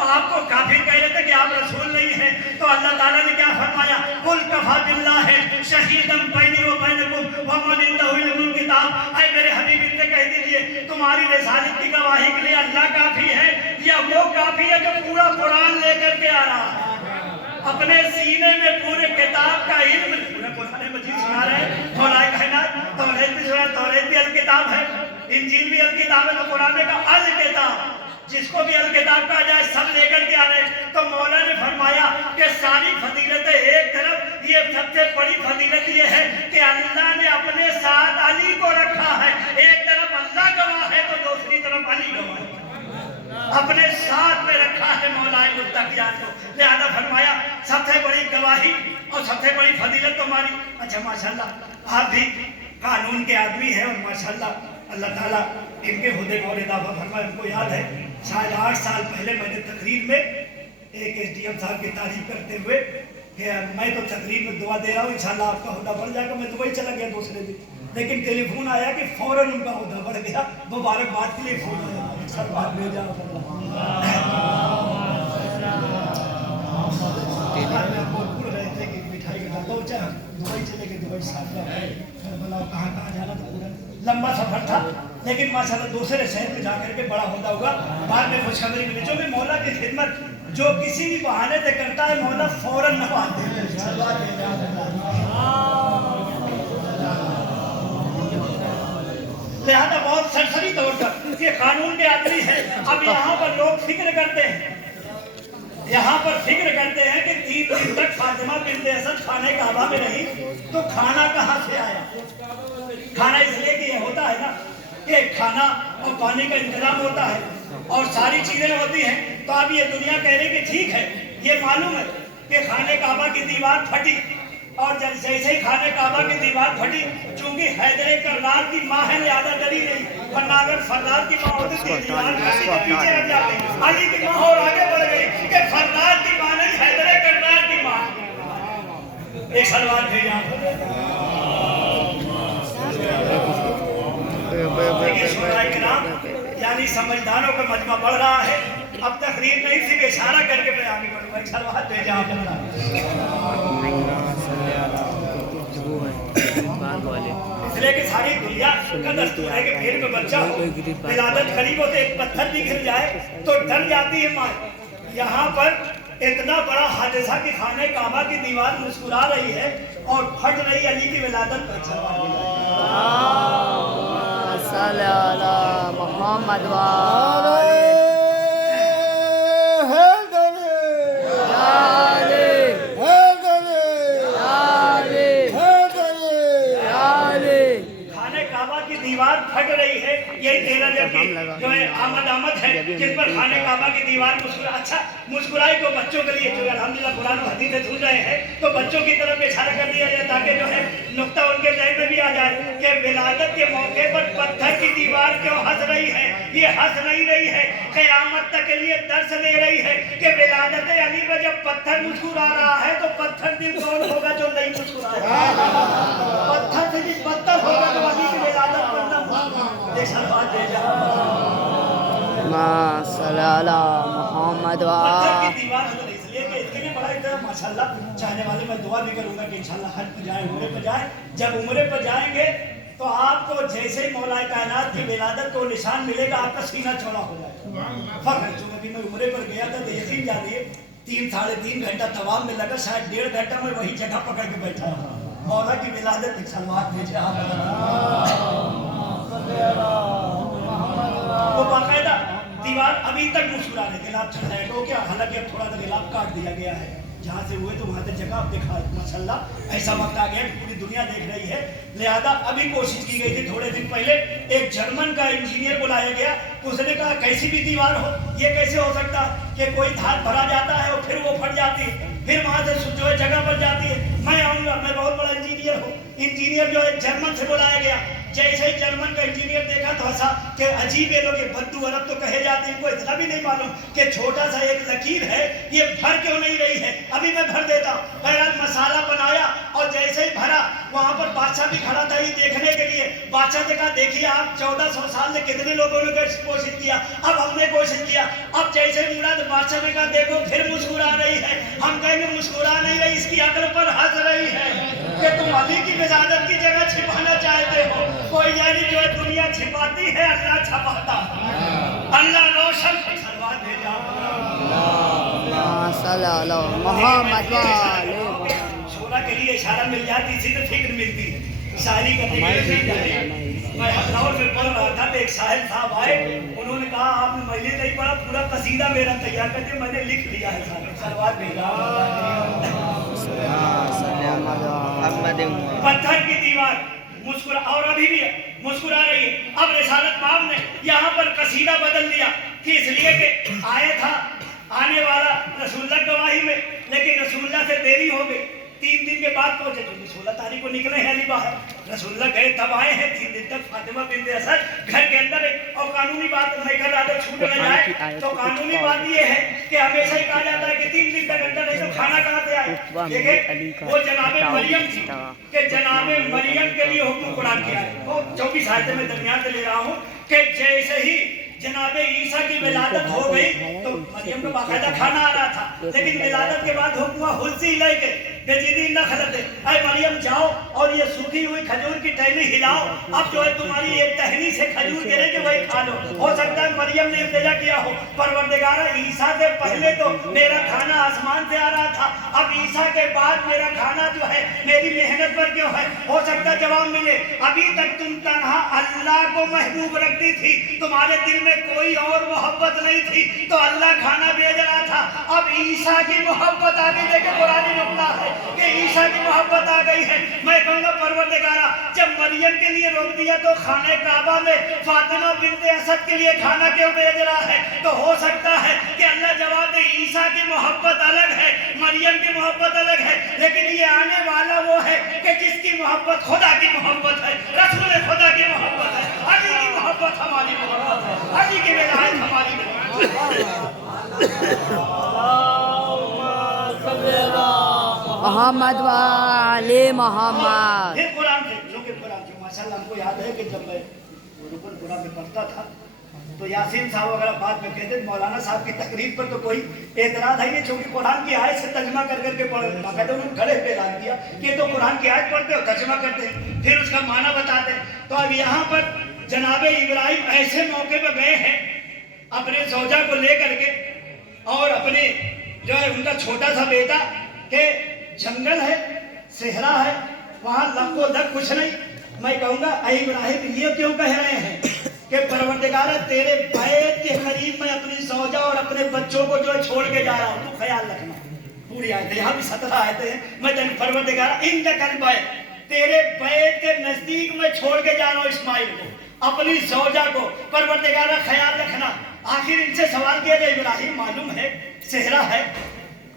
काफिर कह रहे थे कि आप रसूल नहीं हैं, तो अल्लाह ताला ने क्या फरमाया? कुल कफा बिल्लाहि शहीदन बैनी व बैनकुम व मन इंदहु इल्मुल किताब। ऐ मेरे हबीब इनसे कह दीजिए तुम्हारी रिसालत की गवाही के लिए अल्लाह काफी है या वो काफी है जो पूरा कुरान लेकर के आ रहा है, अपने सीने में पूरे किताब का इल्म, पूरा कुरान मजीद सुना रहे हैं। मौला कायनात तौरात भी सुना, तौरात भी अल किताब है, इंजील भी अल किताब है, तो कुरान का अल किताब जिसको भी अल किताब कहा जाए सब लेकर के आ रहे। तो मौला ने फरमाया कि सारी फजीलतें एक तरफ, ये सबसे बड़ी फजीलत ये है कि अल्लाह ने अपने साथ अली को रखा है। एक तरफ अल्लाह गवाह है तो दूसरी तरफ अली गवाह है, अपने साथ में रखा है मौला मुत्तकियान को। लिहाजा फरमाया सबसे बड़ी गवाही और सबसे बड़ी फजीलत तुम्हारी। अच्छा माशाल्लाह आप भी कानून के आदमी हैं और माशाल्लाह अल्लाह ताला इनके हुदे को इजाफा फरमाए। हमको याद है शायद 8 साल पहले मैंने तकरीर में एक SDM साहब की तारीफ करते हुए कि मैं तो तकरीर में दुआ दे रहा हूँ इंशाल्लाह आपका हुदा बढ़ जाएगा। मैं दुबई चला गया दूसरे दिन, लेकिन टेलीफोन आया कि फौरन उनका हुदा बढ़ गया। मुबारकबाद के लिए फोन आया, सब बात भेजा मिठाई का दुबई चले गए, दुबई कहाँ जाना था, पूरा लंबा सफर था, लेकिन माशाल्लाह दूसरे शहर में जाकर के बड़ा होता हुआ बाद में खुशखबरी मिली। जो भी मौला की खिदमत जो किसी भी बहाने से करता है मौला फौरन नवाज देते लिहाजा बहुत सरसरी तौर पर ये कानून के आदमी है। अब यहाँ पर लोग फिक्र करते हैं, यहाँ पर फिक्र करते हैं कि 3 दिन तक फातिमा बिन्ते असद खाने काबा में रही तो खाना कहाँ से आया? खाना इसलिए कि ये होता है ना कि खाना और पानी का इंतजाम होता है और सारी चीजें होती हैं। तो अब ये दुनिया कह रही कि ठीक है, ये मालूम है कि खाने काबा की दीवार फटी और जैसे ही खाने काबा की दीवार फटी, चूंकि हैदर कररार की माँ है ज्यादा डरी रही, वरना अगर फर्रार की माँ होती तो दीवार फटी के पीछे हट जाती। अली की माँ और आगे बढ़ गई कि फर्रार की माँ नहीं हैदर कररार की माँ। एक सलवार भेजा यानी समझदारों का मजमा बढ़ रहा है। अब तकरीर नहीं सिर्फ इशारा करके मैं आगे बढ़ूंगा। एक सलवार भेजा इसलिए कि सारी दुनिया का दस्तूर है कि पेट में बच्चा हो, विलादत करीब हो तो एक पत्थर भी गिर जाए तो डर जाती है माँ। यहाँ पर इतना बड़ा हादसा कि खाने काबा की दीवार मुस्कुरा रही है और फट रही अली की विलादत पर छलवा दी जाए। मोहम्मद खाने काबा की दीवार फट रही है, यही 13 जब की जो है आमद है जिस पर खाने काबा की दीवार मुस्कुराई तो बच्चों के लिए जो अल्हम्दुलिल्लाह कुरान और हदीस सुन रहे हैं तो बच्चों की तरफ इशारा कर दिया जाए ताकि जो है नुक्ता उनके ज़हन में भी आ जाए कि विलादत के मौके पर पत्थर की दीवार क्यों हंस रही है। ये हंस नहीं रही है, क़यामत तक के लिए दर्श दे रही है कि विलादत अली पर जब पत्थर मुस्कुरा रहा है तो पत्थर दिल कौन होगा जो नहीं मुस्कुराएगा। पत्थर से भी पत्थर होगा तो अली की विलादत पर न बात दे जाए। मोहम्मद पत्थर की दीवार हजर इसलिए कि इसके लिए बड़ा इतना माशाल्लाह चाहने वाले मैं दुआ भी करूंगा कि इंशाल्लाह हज पर जाए, उम्रे पर जाए। जब उम्रे पर जाएंगे तो आपको जैसे ही मौलाए कायनात की विलादत को निशान मिलेगा आपका सीना चौड़ा हो जाएगा। फख्र चूंकि अभी मैं उम्रे पर गया था तो यकीन जानिए 3-3.5 घंटा तवाफ में लगा, शायद 1.5 घंटा में वही जगह पकड़ के बैठा मौला की विलादत की सलवात भेजे आप। वो बाकायदा दीवार अभी तक मुस्कुरा रहे गिलाब चढ़ जाए तो क्या, हालांकि अब थोड़ा सा गिलाब काट दिया गया है जहाँ से हुए तो वहाँ से जगह दिखा माशाल्लाह ऐसा वक्त आ गया कि पूरी दुनिया देख रही है। लिहाजा अभी कोशिश की गई थी थोड़े दिन पहले एक जर्मन का इंजीनियर बुलाया गया, उसने कहा कैसी भी दीवार हो ये कैसे हो सकता कि कोई धात भरा जाता है और फिर वो फट जाती है फिर वहाँ से जो है जगह पर जाती है। मैं आऊँगा, मैं बहुत बड़ा इंजीनियर हूँ। इंजीनियर जो है जर्मन से बुलाया गया, जैसे ही जर्मन का इंजीनियर देखा तो हंसा कि अजीब है लोग, बद्दू अरब तो कहे जाते हैं, इनको इतना भी नहीं मालूम कि छोटा सा एक लकीर है ये भर क्यों नहीं रही है, अभी मैं भर देता हूँ। बहरहाल मसाला बनाया और जैसे ही भरा वहाँ पर बादशाह भी खड़ा था ये देखने के लिए। बादशाह ने कहा देखिए आप 1400 साल में कितने लोगों ने कोशिश किया, अब हमने कोशिश किया। अब जैसे ही मुड़ा तो बादशाह ने कहा देखो फिर मुस्कुरा रही है। हम कहेंगे मुस्कुरा नहीं रही, इसकी अकल पर हंस रही है कि तुम अली की विलादत की जगह छिपाना चाहते हो। कोई यानी जो है दुनिया छिपाती है अल्लाह छपाता है। अल्लाह रोशन सलवात भेजा मोहम्मद शोरा के लिए इशारा मिल जाती इसी तो फिक्र मिलती है शायरी करने के लिए मिल जाती। मैं हफ्तावर में पढ़ रहा था तो एक शायर साहब आए, उन्होंने कहा आपने महीने नहीं पढ़ा, पूरा कसीदा मेरा तैयार कर दिया, मैंने लिख लिया है सलवात भेजा। पत्थर की दीवार मुस्कुरा और अभी भी मुस्कुरा रही है। अब रिसालत पाक ने यहाँ पर कसीदा बदल दिया कि इसलिए कि आया था आने वाला रसूलुल्लाह गवाही में, लेकिन रसूलुल्लाह से देरी हो गई। 3 दिन के बाद पहुंचे, क्योंकि 16 तारीख को निकले हैं अली बाहर, रसूलुल्लाह गए तब आए हैं। 3 दिन तक फातिमा बिन्त असद घर के अंदर है। और कानूनी बात मैं कर रहा था छूट न जाए तो कानूनी बात ये है कि हमेशा ही कहा जाता है कि 3 दिन तक अंदर नहीं तो खाना कहाँ से आए। देखिए वो जनाबे मरियम थी कि जनाबे मरियम के लिए हुक्म कुरान किया है। वो 24 आयतें मैं दरमियान से ले रहा हूँ कि जैसे ही जनाबे ईसा की विलादत हो गई तो मरियम को बाकायदा खाना आ रहा था, लेकिन विलादत के बाद हुक्म हुआ हुल्सी लेके बेजीदी न खलते, अरे मरियम जाओ और ये सूखी हुई खजूर की टहनी हिलाओ, अब जो है तुम्हारी एक टहनी से खजूर गिरेगी वही खा लो। हो सकता है मरियम ने इल्तिजा किया हो, परवरदिगारा ईसा से पहले तो मेरा खाना आसमान से आ रहा था, अब ईसा के बाद मेरा खाना जो है मेरी मेहनत पर क्यों है। हो सकता है जवाब मिले अभी तक तुम तन्हा अल्लाह को महबूब रखती थी, तुम्हारे दिल में कोई और मोहब्बत नहीं थी तो अल्लाह खाना भेज रहा था। अब ईसा की मोहब्बत आगे लेके कुरानी नुक्ता है कि ईसा की मोहब्बत आ गई है। मैं कहूँगा परवरदिगारा जब मरियम के लिए रोक दिया तो खाने काबा में फातिमा बिन्त असद के लिए खाना क्यों भेज रहा है। तो हो सकता है कि अल्लाह जवाब दे ईसा की मोहब्बत अलग है, मरियम की मोहब्बत अलग है, लेकिन ये आने वाला वो है कि जिसकी मोहब्बत खुदा की मोहब्बत है, रसूल खुदा की मोहब्बत है, अली की मोहब्बत हमारी मोहब्बत है, अली की विलायत हमारी मोहम्मद वाले मोहम्मद। फिर कुरान से माशाल्लाह हमको याद है कि जब मैं रुकन कुरान में पढ़ता था तो यासीन साहब अगर बात में कहते मौलाना साहब की तकरीर पर तो कोई एतराज है नहीं, क्योंकि कुरान की आयत से तर्जमा कर करके कहते उन्होंने खड़े पे ऐलान किया कि तो कुरान की आयत पढ़ते हो, तर्जमा करते हैं, फिर उसका माना बताते हैं। तो अब यहाँ पर जनाब इब्राहिम ऐसे मौके पर गए हैं अपने सौजा को लेकर के, और अपने जो है उनका छोटा सा बेटा के जंगल है, सेहरा है, वहाँ लको लग कुछ नहीं। मैं कहूँगा ऐ इब्राहिम ये क्यों कह रहे हैं कि परवरदिगार तेरे बैत के करीब मैं अपनी सौजा और अपने बच्चों को जो है छोड़ के जा रहा हूँ, तू ख्याल रखना। पूरी आयत है, यहाँ भी 17 आयतें हैं। मैं तेरे परवरदिगार इन दकल बैत, तेरे बैत के नजदीक मैं छोड़ के जा रहा हूँ इस्माइल को, अपनी सौजा को, परवरदिगार ख्याल रखना। आखिर इनसे सवाल किया गया, इब्राहिम मालूम है सेहरा है,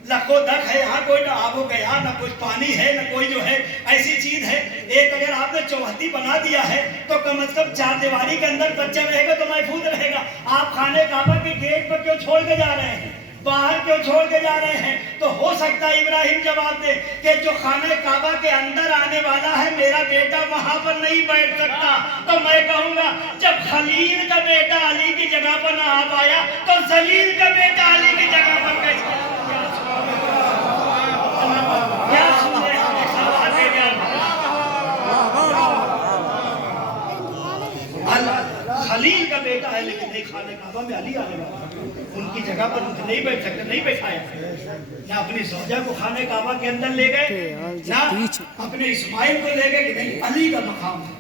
लखो दक है, यहाँ कोई ना आबो गया, ना कुछ पानी है, ना कोई जो है ऐसी चीज है। एक अगर आपने चौहद्दी बना दिया है तो कम से कम 4 दीवारी के अंदर बच्चा रहेगा तो महफूज रहेगा। आप खाने काबा के गेट पर क्यों छोड़ के जा रहे हैं, बाहर क्यों छोड़ के जा रहे हैं? तो हो सकता है इब्राहिम जवाब दे कि जो खाने काबा के अंदर आने वाला है मेरा बेटा वहां पर नहीं बैठ सकता। तो मैं कहूंगा जब खलील का बेटा अली की जगह पर ना आ पाया तो जलील का बेटा अली की जगह पर कैसे? क्या सुन रहे हैं? खलील का बेटा है लेकिन नहीं, खाने काबा में अली आने वाला, उनकी जगह पर उनके नहीं बैठ सकते, नहीं बैठाया। ना अपनी सौजा को खाने काबा के अंदर ले गए, ना अपने इस्माइल को ले गए कि नहीं अली का मकाम है,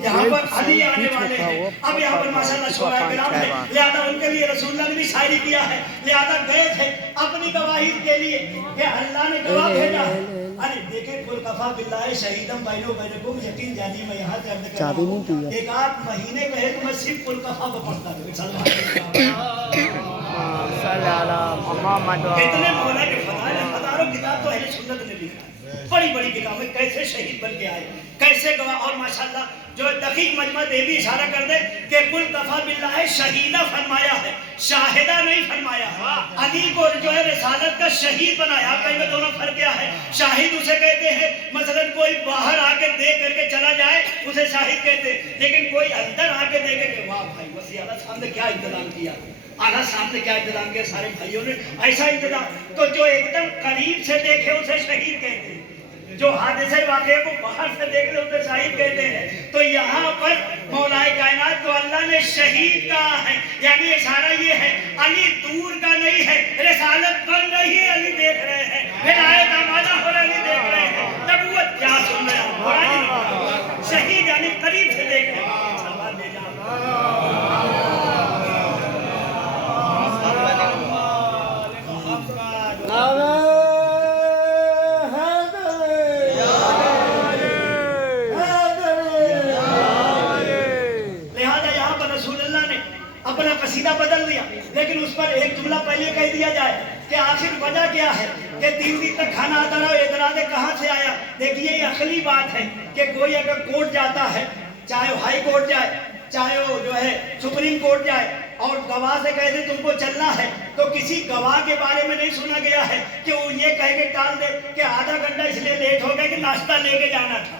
यहाँ पर अली आने वाले हैं। अब यहाँ पर माशाअल्लाह शोरा किराम है, लिहाजा उनके लिए रसूलुल्लाह ने भी शायरी किया है, लिहाजा गए थे अपनी गवाही के लिए कि अल्लाह ने गवाह भेजा है। अरे देखे कुल कफा बिल्लाह शहीदम बैनो बैनकुम, यकीन जानी मैं यहाँ से अर्ज कर रहा हूँ, एक आध महीने कहे तो मैं सिर्फ कुल कफा को पढ़ता हूँ। इतने मौला के फजाइल हजारों किताब तो अहले सुन्नत ने लिखा, बड़ी बड़ी किताबें, कैसे शहीद बन के आए, कैसे गवाह। और माशाअल्लाह जो दकीक मजमा दे भी इशारा कर दे कि कुल कफा बिल्लाह शहीदा फरमाया है, शाहिदा नहीं फरमाया है। अली को जो है रिसालत का शहीद बनाया। कहीं में दोनों फर्क क्या है? शाहिद उसे कहते हैं मसलन कोई बाहर आके देख करके चला जाए उसे शाहिद कहते हैं, लेकिन कोई अंदर आके देखे कि वाह भाई बस आला साहब ने क्या इंतजाम किया, आला साहब ने क्या इंतजाम किया, सारे भाइयों ने ऐसा इंतजाम। तो जो एकदम करीब से देखे उसे शहीद कहते हैं, जो हादसे वाक़े को बाहर से देख ले उसे शहीद कहते हैं। तो यहाँ पर मौलाए कायनात को अल्लाह ने शहीद कहा है, यानी इशारा ये है अली दूर का नहीं है, रिसालत बन रही है, अली देख रहे हैं, हिदायत आमादा हो रही है, देख रहे हैं, नबूवत क्या सुन रहे हैं, शहीद यानी करीब से देख रहे हैं। सलमान ले अपना कसीदा बदल दिया, लेकिन उस पर एक जुमला पहले कह दिया जाए कि आखिर वजह क्या है कि 3 दिन तक खाना आता रहा, एतराज़ कहाँ से आया? देखिए ये अखली बात है कि कोई अगर कोर्ट जाता है, चाहे वो हाई कोर्ट जाए, चाहे वो जो है सुप्रीम कोर्ट जाए, और गवाह से कह दे तुमको चलना है, तो किसी गवाह के बारे में नहीं सुना गया है कि वो ये कह के टाल दे कि आधा घंटा इसलिए लेट हो गया कि नाश्ता लेके जाना था,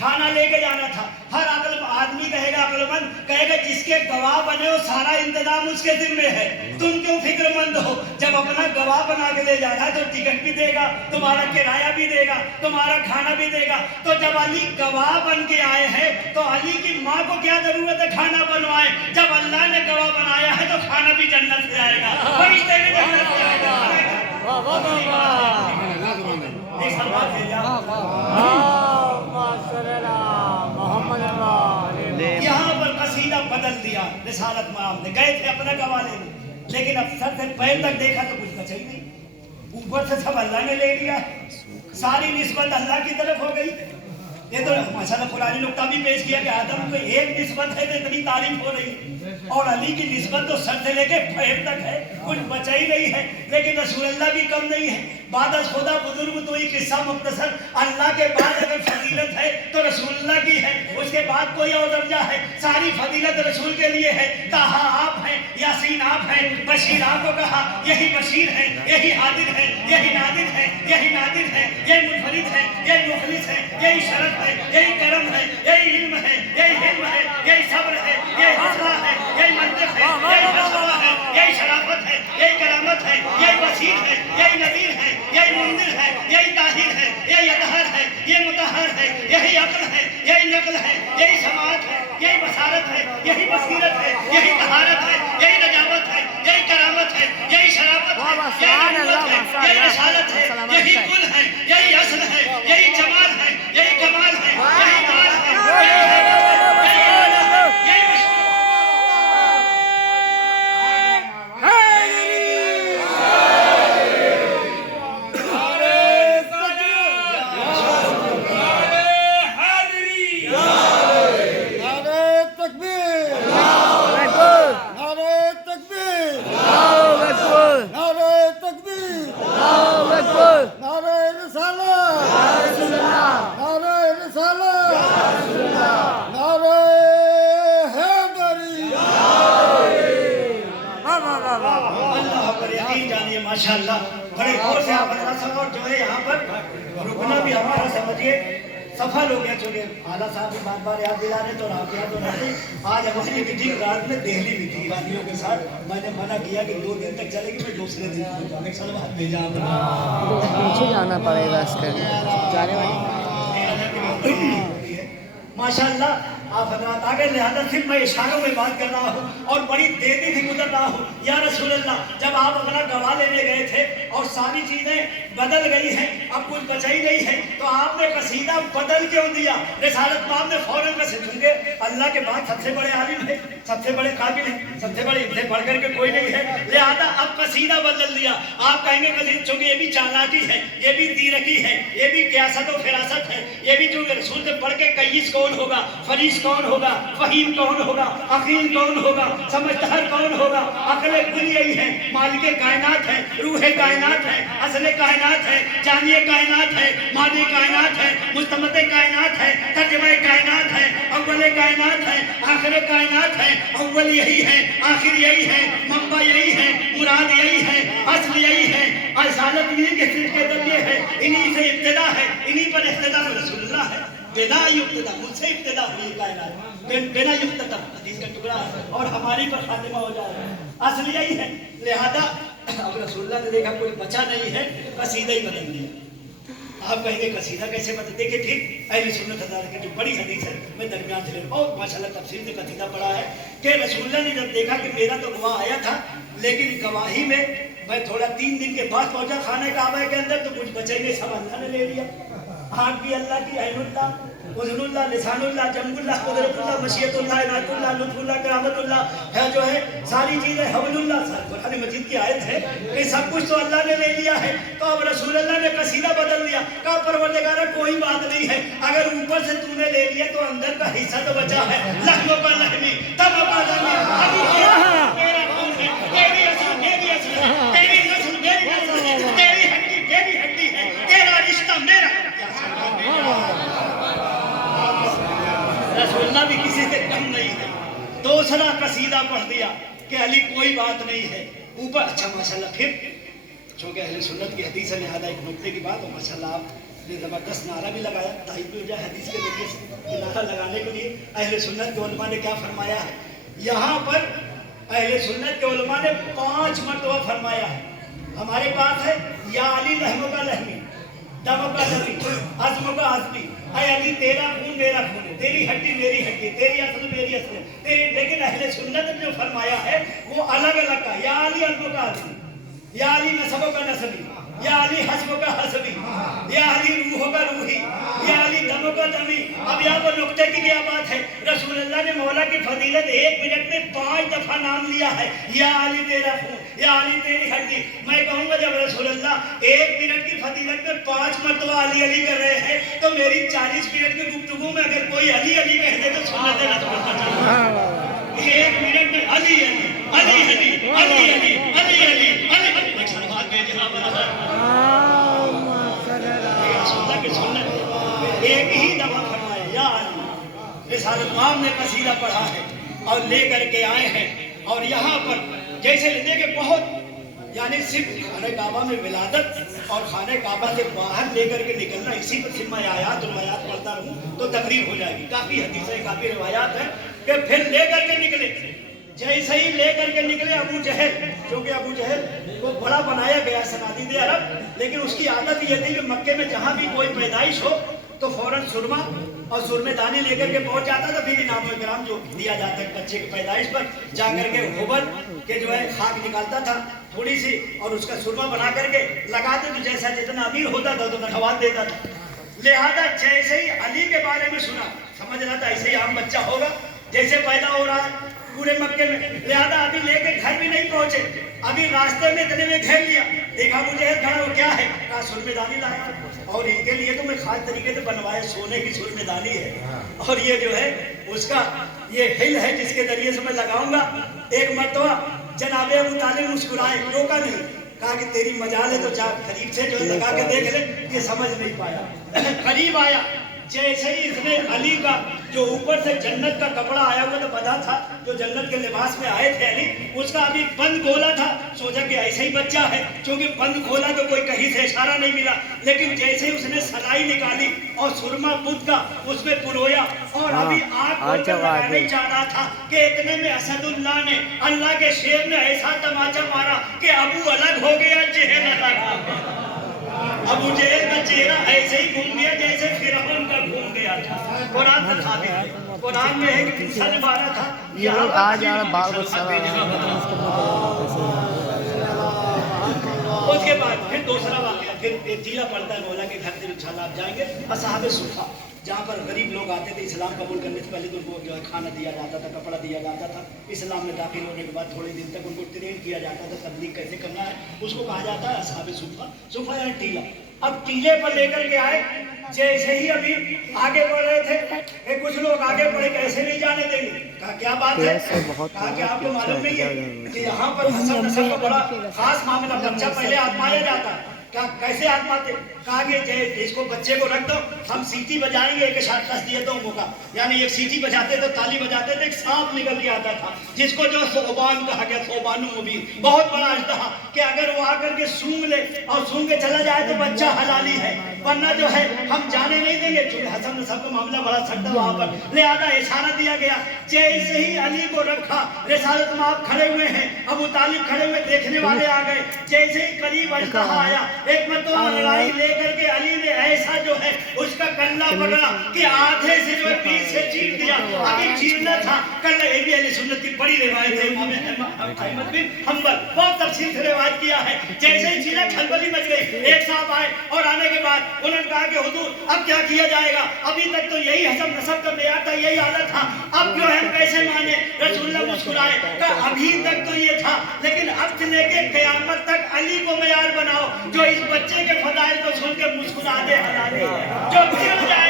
खाना लेके जाना था। हर आदमी कहेगा, अक्लमंद कहेगा जिसके गवाह बने वो सारा इंतजाम उसके जिम्मे है, तुम क्यों फिक्रमंद हो? जब अपना गवाह बना के ले जा रहा है तो टिकट भी देगा, तुम्हारा किराया भी देगा, तुम्हारा खाना भी देगा। तो जब अली गवाह बन के आए हैं तो अली की माँ को क्या जरूरत है खाना बनवाए? जब अल्लाह ने गवाह बनाया है तो खाना भी जन्नत से आएगा, फरिश्ते भी जन्नत से आएगा। यहाँ पर कसीदा बदल दिया रिसालत माम ने, गए थे अपना गवाह लेने, लेकिन अब सर से पैर तक देखा तो कुछ बचा ही नहीं, ऊपर से सब अल्लाह ने ले लिया, सारी निस्बत अल्लाह की तरफ हो गई। ये तो माशाअल्लाह पुरानी नुक्ता भी पेश किया कि आदम को एक निस्बत है तो इतनी तारीफ हो रही है, और अली की निस्बत तो सर से लेके पैर तक है, कुछ बचा ही नहीं है। लेकिन रसूलुल्लाह भी कम नहीं है, बाद खुदा बुजुर्ग तो ही किस्सा मुख्तसर, अल्लाह के बाद अगर फजीलत है तो रसूलुल्लाह की है, उसके बाद कोई और दर्जा है, सारी फजीलत रसूल के लिए है। ताहा आप हैं, यासीन आप हैं, बशीर आपको कहा, यही बशीर है, यही हादिर है, यही नादिर है, यही नादिर है, यही मुनफरिद है, यही मुखलिस है, यही शरफ है, यही करम है, यही इल्म है, यही हिल्म है, यही सब्र है, यही हौसला है, यही मंतिक है, अक्ल है, यही नकल है, यही समाअत है, यही बसारत है, यही बसीरत है, यही तहारत है, यही नजावत है, यही करामत है, यही शराफत है, यही नबूवत है, यही रिसालत है, यही कुल है, यही असल है, यही जमाल है, यही कमाल है, यही माल है, यही हैबत है, यही आला है, यही माशाअल्लाह बड़े गौर से आप सब और जो है यहाँ पर रुकना भी हमारा समझिए सफल हो गया। चूंकि आला साहब भी बार बार याद दिला रहे तो आप याद हो रहे आज हमारी मीटिंग रात में दिल्ली में थी वादियों के साथ। मैंने मना किया कि 2 दिन तक चलेगी, फिर दूसरे दिन सलमान भेजा पीछे जाना पड़ेगा इसके जाने वाली माशाअल्लाह आप हजरात आगे लिहाजा सिर्फ मैं इशारों में बात कर रहा हूँ और बड़ी तेजी से गुजर रहा हूँ। या रसूल अल्लाह, जब आप अपना गवाह लेने गए थे और सारी चीजें बदल गई हैं, अब कुछ बचा ही नहीं है, तो आपने कसीदा बदल क्यों दिया? रिसालत माम ने फौरन में से चुके अल्लाह के बाद सबसे बड़े आलिम है, सबसे बड़े काबिल है, सबसे बड़े इनसे बढ़ करके कोई नहीं है, लिहाजा अब कसीदा बदल दिया। आप कहेंगे कसीदा, चूंकि ये भी चालाकी है, ये भी तीरकी है, ये भी कियासत और फिरासत है, ये भी जो रसूल से पढ़ के कईस कौन होगा, फरीस कौन होगा, फहीम कौन होगा, अकील कौन होगा, समझदार कौन होगा, अकले कुल यही है, मालिके कायनात है, रूहे कायनात है, असले कायनात है, जानिए कायनात है, मादी कायनात है, मुस्तमते कायनात है, तर्जमे कायनात है, अव्वले कायनात है, आखिरे कायनात है। अव्वल यही है, आखिर यही है, मंबा यही है, मुराद यही है, असल यही है, असालत इन्हीं के सिलसिले जरिए है, इन्हीं से इब्तिदा है, इन्हीं पर इब्तिदा रसूलुल्लाह है। बिना युक्तदा, मुझसे इब्तिदा हुई कायनात, बिना युक्तदा हदीस का टुकड़ा है और हमारी पर खातिमा हो जाएगा। असल यही है, लिहाजा अब रसूलुल्लाह ने देखा कोई बचा नहीं है, कसीदा ही बदल दिया। आप कहेंगे कसीदा कैसे बदल? देखिए ठीक अहले सुन्नत हज़ार की जो बड़ी हदीस है, मैं दरमियान से और माशाल्लाह तफसीर से कसीदा पढ़ा है कि रसूलुल्लाह ने जब देखा कि मेरा तो गवाह आया था, लेकिन गवाही में मैं थोड़ा 3 दिन के बाद पहुंचा खाने काबा के अंदर, तो कुछ बचेंगे सब अल्लाह ने ले लिया। आँख भी अल्लाह की, ऐनुल्लाह, उज़नुल्लाह, लिसानुल्लाह, जम्बुल्लाह, कुदरतुल्लाह, मशीयतुल्लाह, इनायतुल्लाह, लुत्फुल्लाह, करामतुल्लाह है जो है सारी चीजें हवलुल्लाह। कुरान मजीद की आयत है कि सब कुछ तो अल्लाह ने ले लिया है। तो अब रसूलुल्लाह ने कसीदा बदल दिया, कहा परवरदिगार कोई बात नहीं है, अगर ऊपर से तूने ले लिया तो अंदर का हिस्सा तो बचा है। लहमो का लहमी, तब का दमी, अभी तेरा खून है, तेरी असल मेरी असल है, तेरी नस्ल मेरी नस्ल है, तेरी हड्डी मेरी हड्डी है, तेरा रिश्ता मेरा। रसूलुल्लाह भी किसी से कम नहीं है। दूसरा कसीदा पढ़ दिया कि अली कोई बात नहीं है ऊपर। अच्छा माशाल्लाह, फिर चूंकि अहले सुन्नत की हदीस है, लिहाजा एक नुक्ते की बात हो, माशाल्लाह आपने जबरदस्त नारा भी लगाया, तारीफ भी हो जाए हदीस के जरिए से। नारा लगाने के लिए अहले सुन्नत के उलमा ने क्या फरमाया है, यहाँ पर अहले सुन्नत के उलमा ने 5 मरतबा फरमाया है। हमारे पास है या अली लहमो का लहमी, दमो का दमी, अज़्मो का अज़्मी, ऐ अली तेरा खून मेरा खून है, तेरी हड्डी मेरी हड्डी, तेरी असल मेरी असल है, तेरी। लेकिन अहले सुन्नत ने जो फरमाया है वो अलग अलग का, या अली अज़्मो का अज़्मी, या अली नसबो का नसबी, या अली हस्बो का हस्बी, या अली रूहो का रूही, या अली दमो का दमी। अब यहाँ पर नुक्ते की क्या बात है, रसूलुल्लाह ने मौला की फजीलत 1 मिनट में 5 दफा नाम लिया है, या अली तेरा खून, या अली तेरी हड्डी। मैं कहूँगा जब रसूलुल्लाह 1 मिनट की फजीलत में 5 मरतबा अली अली कर रहे हैं, तो मेरी 40 मिनट की गुफ्तगू में अगर कोई अली अली कह दे तो सुन्नत रसूल 1 मिनट में अली अली अली अली अली अली अली अली अली एक ही दफा फरमाया या अली। रिसालत माम ने कसीदा पढ़ा है और ले करके आए हैं, और यहाँ पर जैसे लेके बहुत यानी सिर्फ खाने काबा में विलादत और खाने काबा से बाहर लेकर के निकलना, इसी पर सिर्फ मैं आयात और वायात पढ़ता रहूँ तो तकरीर हो जाएगी। काफ़ी हदीसें काफ़ी रिवायात हैं कि फिर ले करके निकले। जैसे ही ले करके निकले अबू जहल, क्योंकि अबू जहल को बड़ा बनाया गया सनादीद अरब, लेकिन उसकी आदत ये थी कि मक्के में जहाँ भी कोई पैदाइश हो तो फौरन सुरमा और सुरमेदानी लेकर के पहुंच जाता था। फिर इनाम इकराम जो दिया जाता है बच्चे की पैदाइश पर, जाकर के हुबल के जो है खाक निकालता था थोड़ी सी, और उसका सुरमा बना करके लगाते, तो जैसा जितना अमीर होता था तो नखवात देता था। लिहाजा जैसे ही अली के बारे में सुना, समझ रहा था ऐसे ही आम बच्चा होगा जैसे पैदा हो रहा है पूरे मक्के में। लिहाजा अभी लेके घर भी नहीं पहुंचे, अभी रास्ते में इतने में घेर लिया, देखा मुझे खड़ा वो क्या है, कहा सुरमेदानी लाया, और इनके लिए तो मैं खास तरीके से बनवाया सोने की सुरमेदानी है, और ये जो है उसका ये हिल है जिसके जरिए से मैं लगाऊंगा। एक मरतबा जनाबे अबू तालिब मुस्कुराए, रोका नहीं, कहा कि तेरी मजाल है तो जा करीब से जो लगा के देख ले। ये समझ नहीं पाया, करीब आया, जैसे ही इसने अली का जो ऊपर से जन्नत का कपड़ा आया हुआ तो बधा था, जो जन्नत के लिबास में आए थे अली, उसका अभी बंद खोला था, सोचा कि ऐसे ही बच्चा है, क्योंकि बंद खोला तो कोई कहीं से इशारा नहीं मिला। लेकिन जैसे ही उसने सलाई निकाली और सुरमा बुद्ध का उसमें पुरोया, और अभी आँख खोलकर लगाने जा रहा था कि इतने में असदुल्लाह ने, अल्लाह के शेर ने ऐसा तमाचा मारा कि अबू अलग हो गया, चेहरा अलग। अबू जेहल का चेहरा ऐसे ही घूम गया जैसे फिरौन का घूम गया था। कुरान में साबित है, कुरान में है कि मूसा ने मारा था। ये लोग आज यार बाल बच्चा उसके बाद फिर दूसरा वाकया, फिर एक जिला पड़ता है मौला के घर से इंशाल्लाह आप जाएंगे। असहाबे सुफा, जहाँ पर गरीब लोग आते थे इस्लाम कबूल करने से पहले, तो उनको जो है खाना दिया जाता था, कपड़ा दिया जाता था। इस्लाम में दाखिल होने के बाद थोड़े दिन तक उनको ट्रेन किया जाता था, तबलीग कैसे करना है, उसको कहा जाता है असहाबे सुफा। सुफा यानी टीला। अब टीले पर लेकर के आए, जैसे ही अभी आगे बढ़ रहे थे, कुछ लोग आगे बढ़े, कैसे नहीं जाने देंगे, कहा क्या बात है, कहा कि आपको मालूम नहीं है कि यहाँ पर हसन नस्ल का बड़ा खास मामला, बच्चा पहले आजमाया जाता है। क्या कैसे आजमाते, कहा कि इसको बच्चे को रख दो, हम सीटी बजाएंगे, एक साथ 10 दिए तो मौका, यानी एक सीटी बजाते तो ताली बजाते थे, एक सांप निकल के आता था जिसको जो सोबान कहा गया, सोबानु मुबीन, बहुत बड़ा अजदहा, कि अगर वो आकर के सूंघ ले और सूंघ के चला जाए तो बच्चा हलाली है, वरना जो है हम जाने नहीं देंगे। चूंकि हसन नस्ल का मामला बड़ा सख्त वहां पर, लिहाजा इशारा दिया गया। जैसे ही अली को रखा, रिसालत में आप खड़े हुए हैं, अबू तालिब खड़े हुए, देखने वाले आ गए, जैसे ही करीब अजदहा आया, एक मरतबा लड़ाई लेकर के अली ने ऐसा जो है उसका कल्ला पकड़ा कि आधे से जो है बीच से चीर दिया। अभी चीरना था कल्ला, ये भी अहले सुन्नत की बड़ी रिवायत है, इमाम अहमद बिन हंबल बहुत तफसील से रिवायत किया है। जैसे ही चीरा खलबली मच गई, एक साहब आए और आने के बाद उन्होंने कहा कि हुजूर अब क्या किया जाएगा, अभी तक तो यही हसन नस्ब का मेयार था, यही हालत था, अब जो है हम कैसे माने। रसूलुल्लाह मुस्कुराए, कहा अभी तक तो ये था, लेकिन अब से लेके क़यामत तक अली को मेयार बनाओ, जो इस बच्चे के फदाइल को सुन के मुस्कुरा दे, हंसा दे, जो गिर जाए।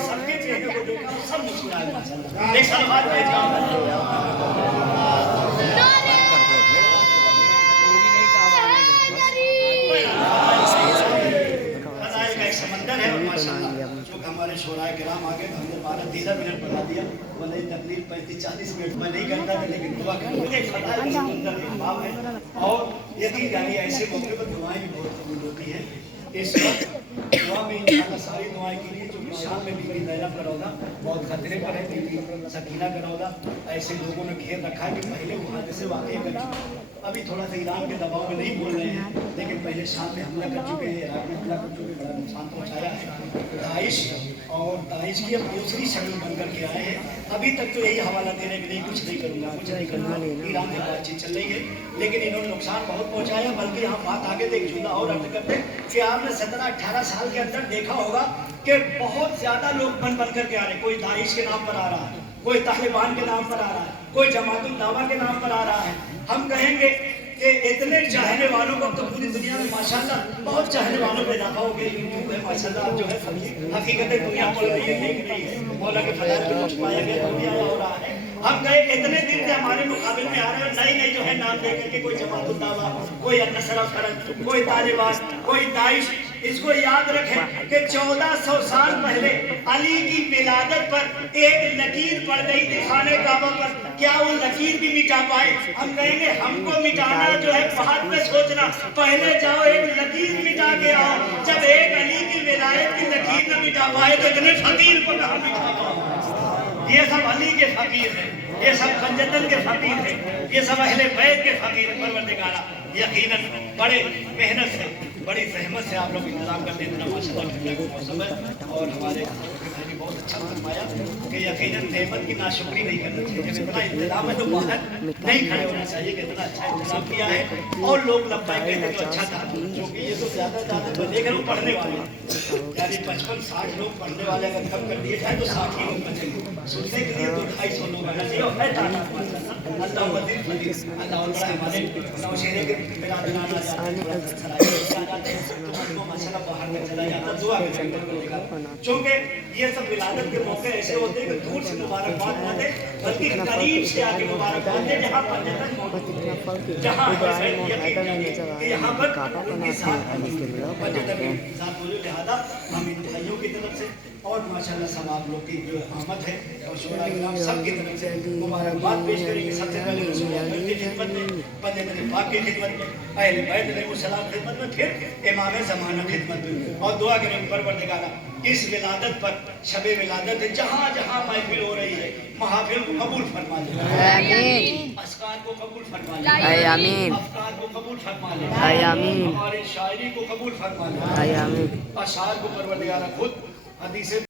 सबके चेहरे को देखा, सब मुस्कुराए। एक सलवात समंदर है, जो हमारे शोराए किराम आगे हमने 12-13 मिनट बता दिया, वही तकरीब 35-40 मिनट में नहीं करता था, लेकिन दुआ करने समंदर एक भाव है। और यकीन जानिए ऐसे मौके पर दुआएं भी बहुत कबूल होती है। इस वक्त दुआ में इंशाअल्लाह सारी दुआएं के लिए, जो शाम में बीबी ज़ैनब का रौदा बहुत खतरे पर है, बीबी सकीना का रौदा ऐसे लोगों ने घेर रखा है कि पहले वो हादसे वाक़ई कर चुके, अभी थोड़ा सा ईरान के दबाव में नहीं बोल रहे हैं, लेकिन पहले शाम में हमला कर चुके हैं, इराक में हमला कर चुके, बड़ा नुकसान पहुँचाया है। दाइश और दाइश की अब दूसरी शक्ल बन करके आए हैं। अभी तक तो यही हवाला दे रहे हैं कि नहीं कुछ नहीं करूँगा, कुछ नहीं करूँगा, ईरान में बातचीत चल रही है, लेकिन इन्होंने नुकसान बहुत पहुँचाया। बल्कि यहाँ बात आगे देख जुदा और अर्थ करते कि आपने 17-18 साल के अंदर देखा होगा कि बहुत ज़्यादा लोग बन करके आ रहे हैं। कोई दाइश के नाम पर आ रहा है, कोई तालिबान के नाम पर आ रहा है, कोई जमातुल दावा के नाम पर आ रहा है। हम कहेंगे कि इतने चाहने वालों को तो पूरी दुनिया में माशाल्लाह बहुत चाहने वालों में इजाफा हो गया। यूट्यूब है माशाल्लाह, आप जो है हकीकत दुनिया पड़ रही है, देख रही है, मौला के फज़ाइल को कुछ पाया गया तो भी आया हो रहा है। हम गए इतने दिन से हमारे मुकाबले में आ रहे हैं, नई नई जो है नाम दे करके, कोई जमातुल दावा, कोई अन्नसरा फरक, कोई तालिबान, कोई दाइश। इसको याद रखें कि 1400 साल पहले अली की विलादत पर एक लकीर पड़ गई थी खाने काबा पर, क्या वो लकीर भी मिटा पाए? हम कहेंगे हमको मिटाना जो है बात में सोचना, पहले जाओ एक लकीर मिटा के आओ। जब एक अली की विलायत की लकीर न मिटा पाए तो इतने फकीर को कहाँ मिटा पाओ? یہ سب علی کے فقیر ہیں، یہ سب پنجتن کے فقیر ہیں، یہ سب اہل بیت کے فقیر ہیں۔ پروردگارہ یقیناً بڑے محنت سے، بڑی زحمت سے آپ لوگ انتظام کرتے ہیں، اتنا ماشاءاللہ ٹھنڈا کا موسم ہے اور ہمارے بھائی نے بہت اچھا فرمایا کہ یقیناً نعمت کی ناشکری نہیں کرنا چاہیے۔ جب اتنا انتظام ہے تو باہر نہیں کھڑے ہونا چاہیے کہ اتنا اچھا انتظام کیا ہے اور لوگ لبیک کہتے ہیں تو اچھا تھا، کیونکہ یہ تو زیادہ میں دیکھ رہا ہوں پڑھنے والے یعنی 55-60 لوگ پڑھنے والے اگر کم کر دیے جائے تو 60 ہی لوگ بچیں گے، سننے کے لیے تو 250 لوگ آنا چاہیے اور ہے تعداد ماشاءاللہ۔ اللہ مزید مزید اللہ تعالیٰ ہمارے نوشہرے کے برادران آ جاتے ہیں تو ماشاءاللہ باہر کا چلا جاتا دعا کریں، چونکہ یہ سب ولادت کے موقع ایسے ہوتے ہیں کہ دور سے مبارکباد نہ دیں بلکہ قریب سے آ کے مبارکباد دیں، جہاں پر جنت موجود ہے، جہاں یہاں پر ان کے ساتھ لہٰذا ہم ان بھائیوں کی طرف سے اور ماشاءاللہ سب آپ لوگ کی جو آمد ہے اور شعراء کرام سب کی طرف سے مبارکباد پیش کریں گے۔ سب سے پہلے رسول اللہ کی خدمت میں، پنجتن پاک کی خدمت میں، اہل بیت علیہ السلام خدمت میں، پھر امام زمانہ خدمت میں، اور دعا کریں پروردگارہ اس ولادت پر شب ولادت جہاں جہاں محفل ہو رہی ہے محافل کو قبول فرما لے، آمین اسکار کو قبول فرما اے لے، آمین افکار کو قبول فرما لے، اے آمین ہماری شاعری کو قبول فرما لے، اے آمین اشعار کو پروردگارہ خود حدیث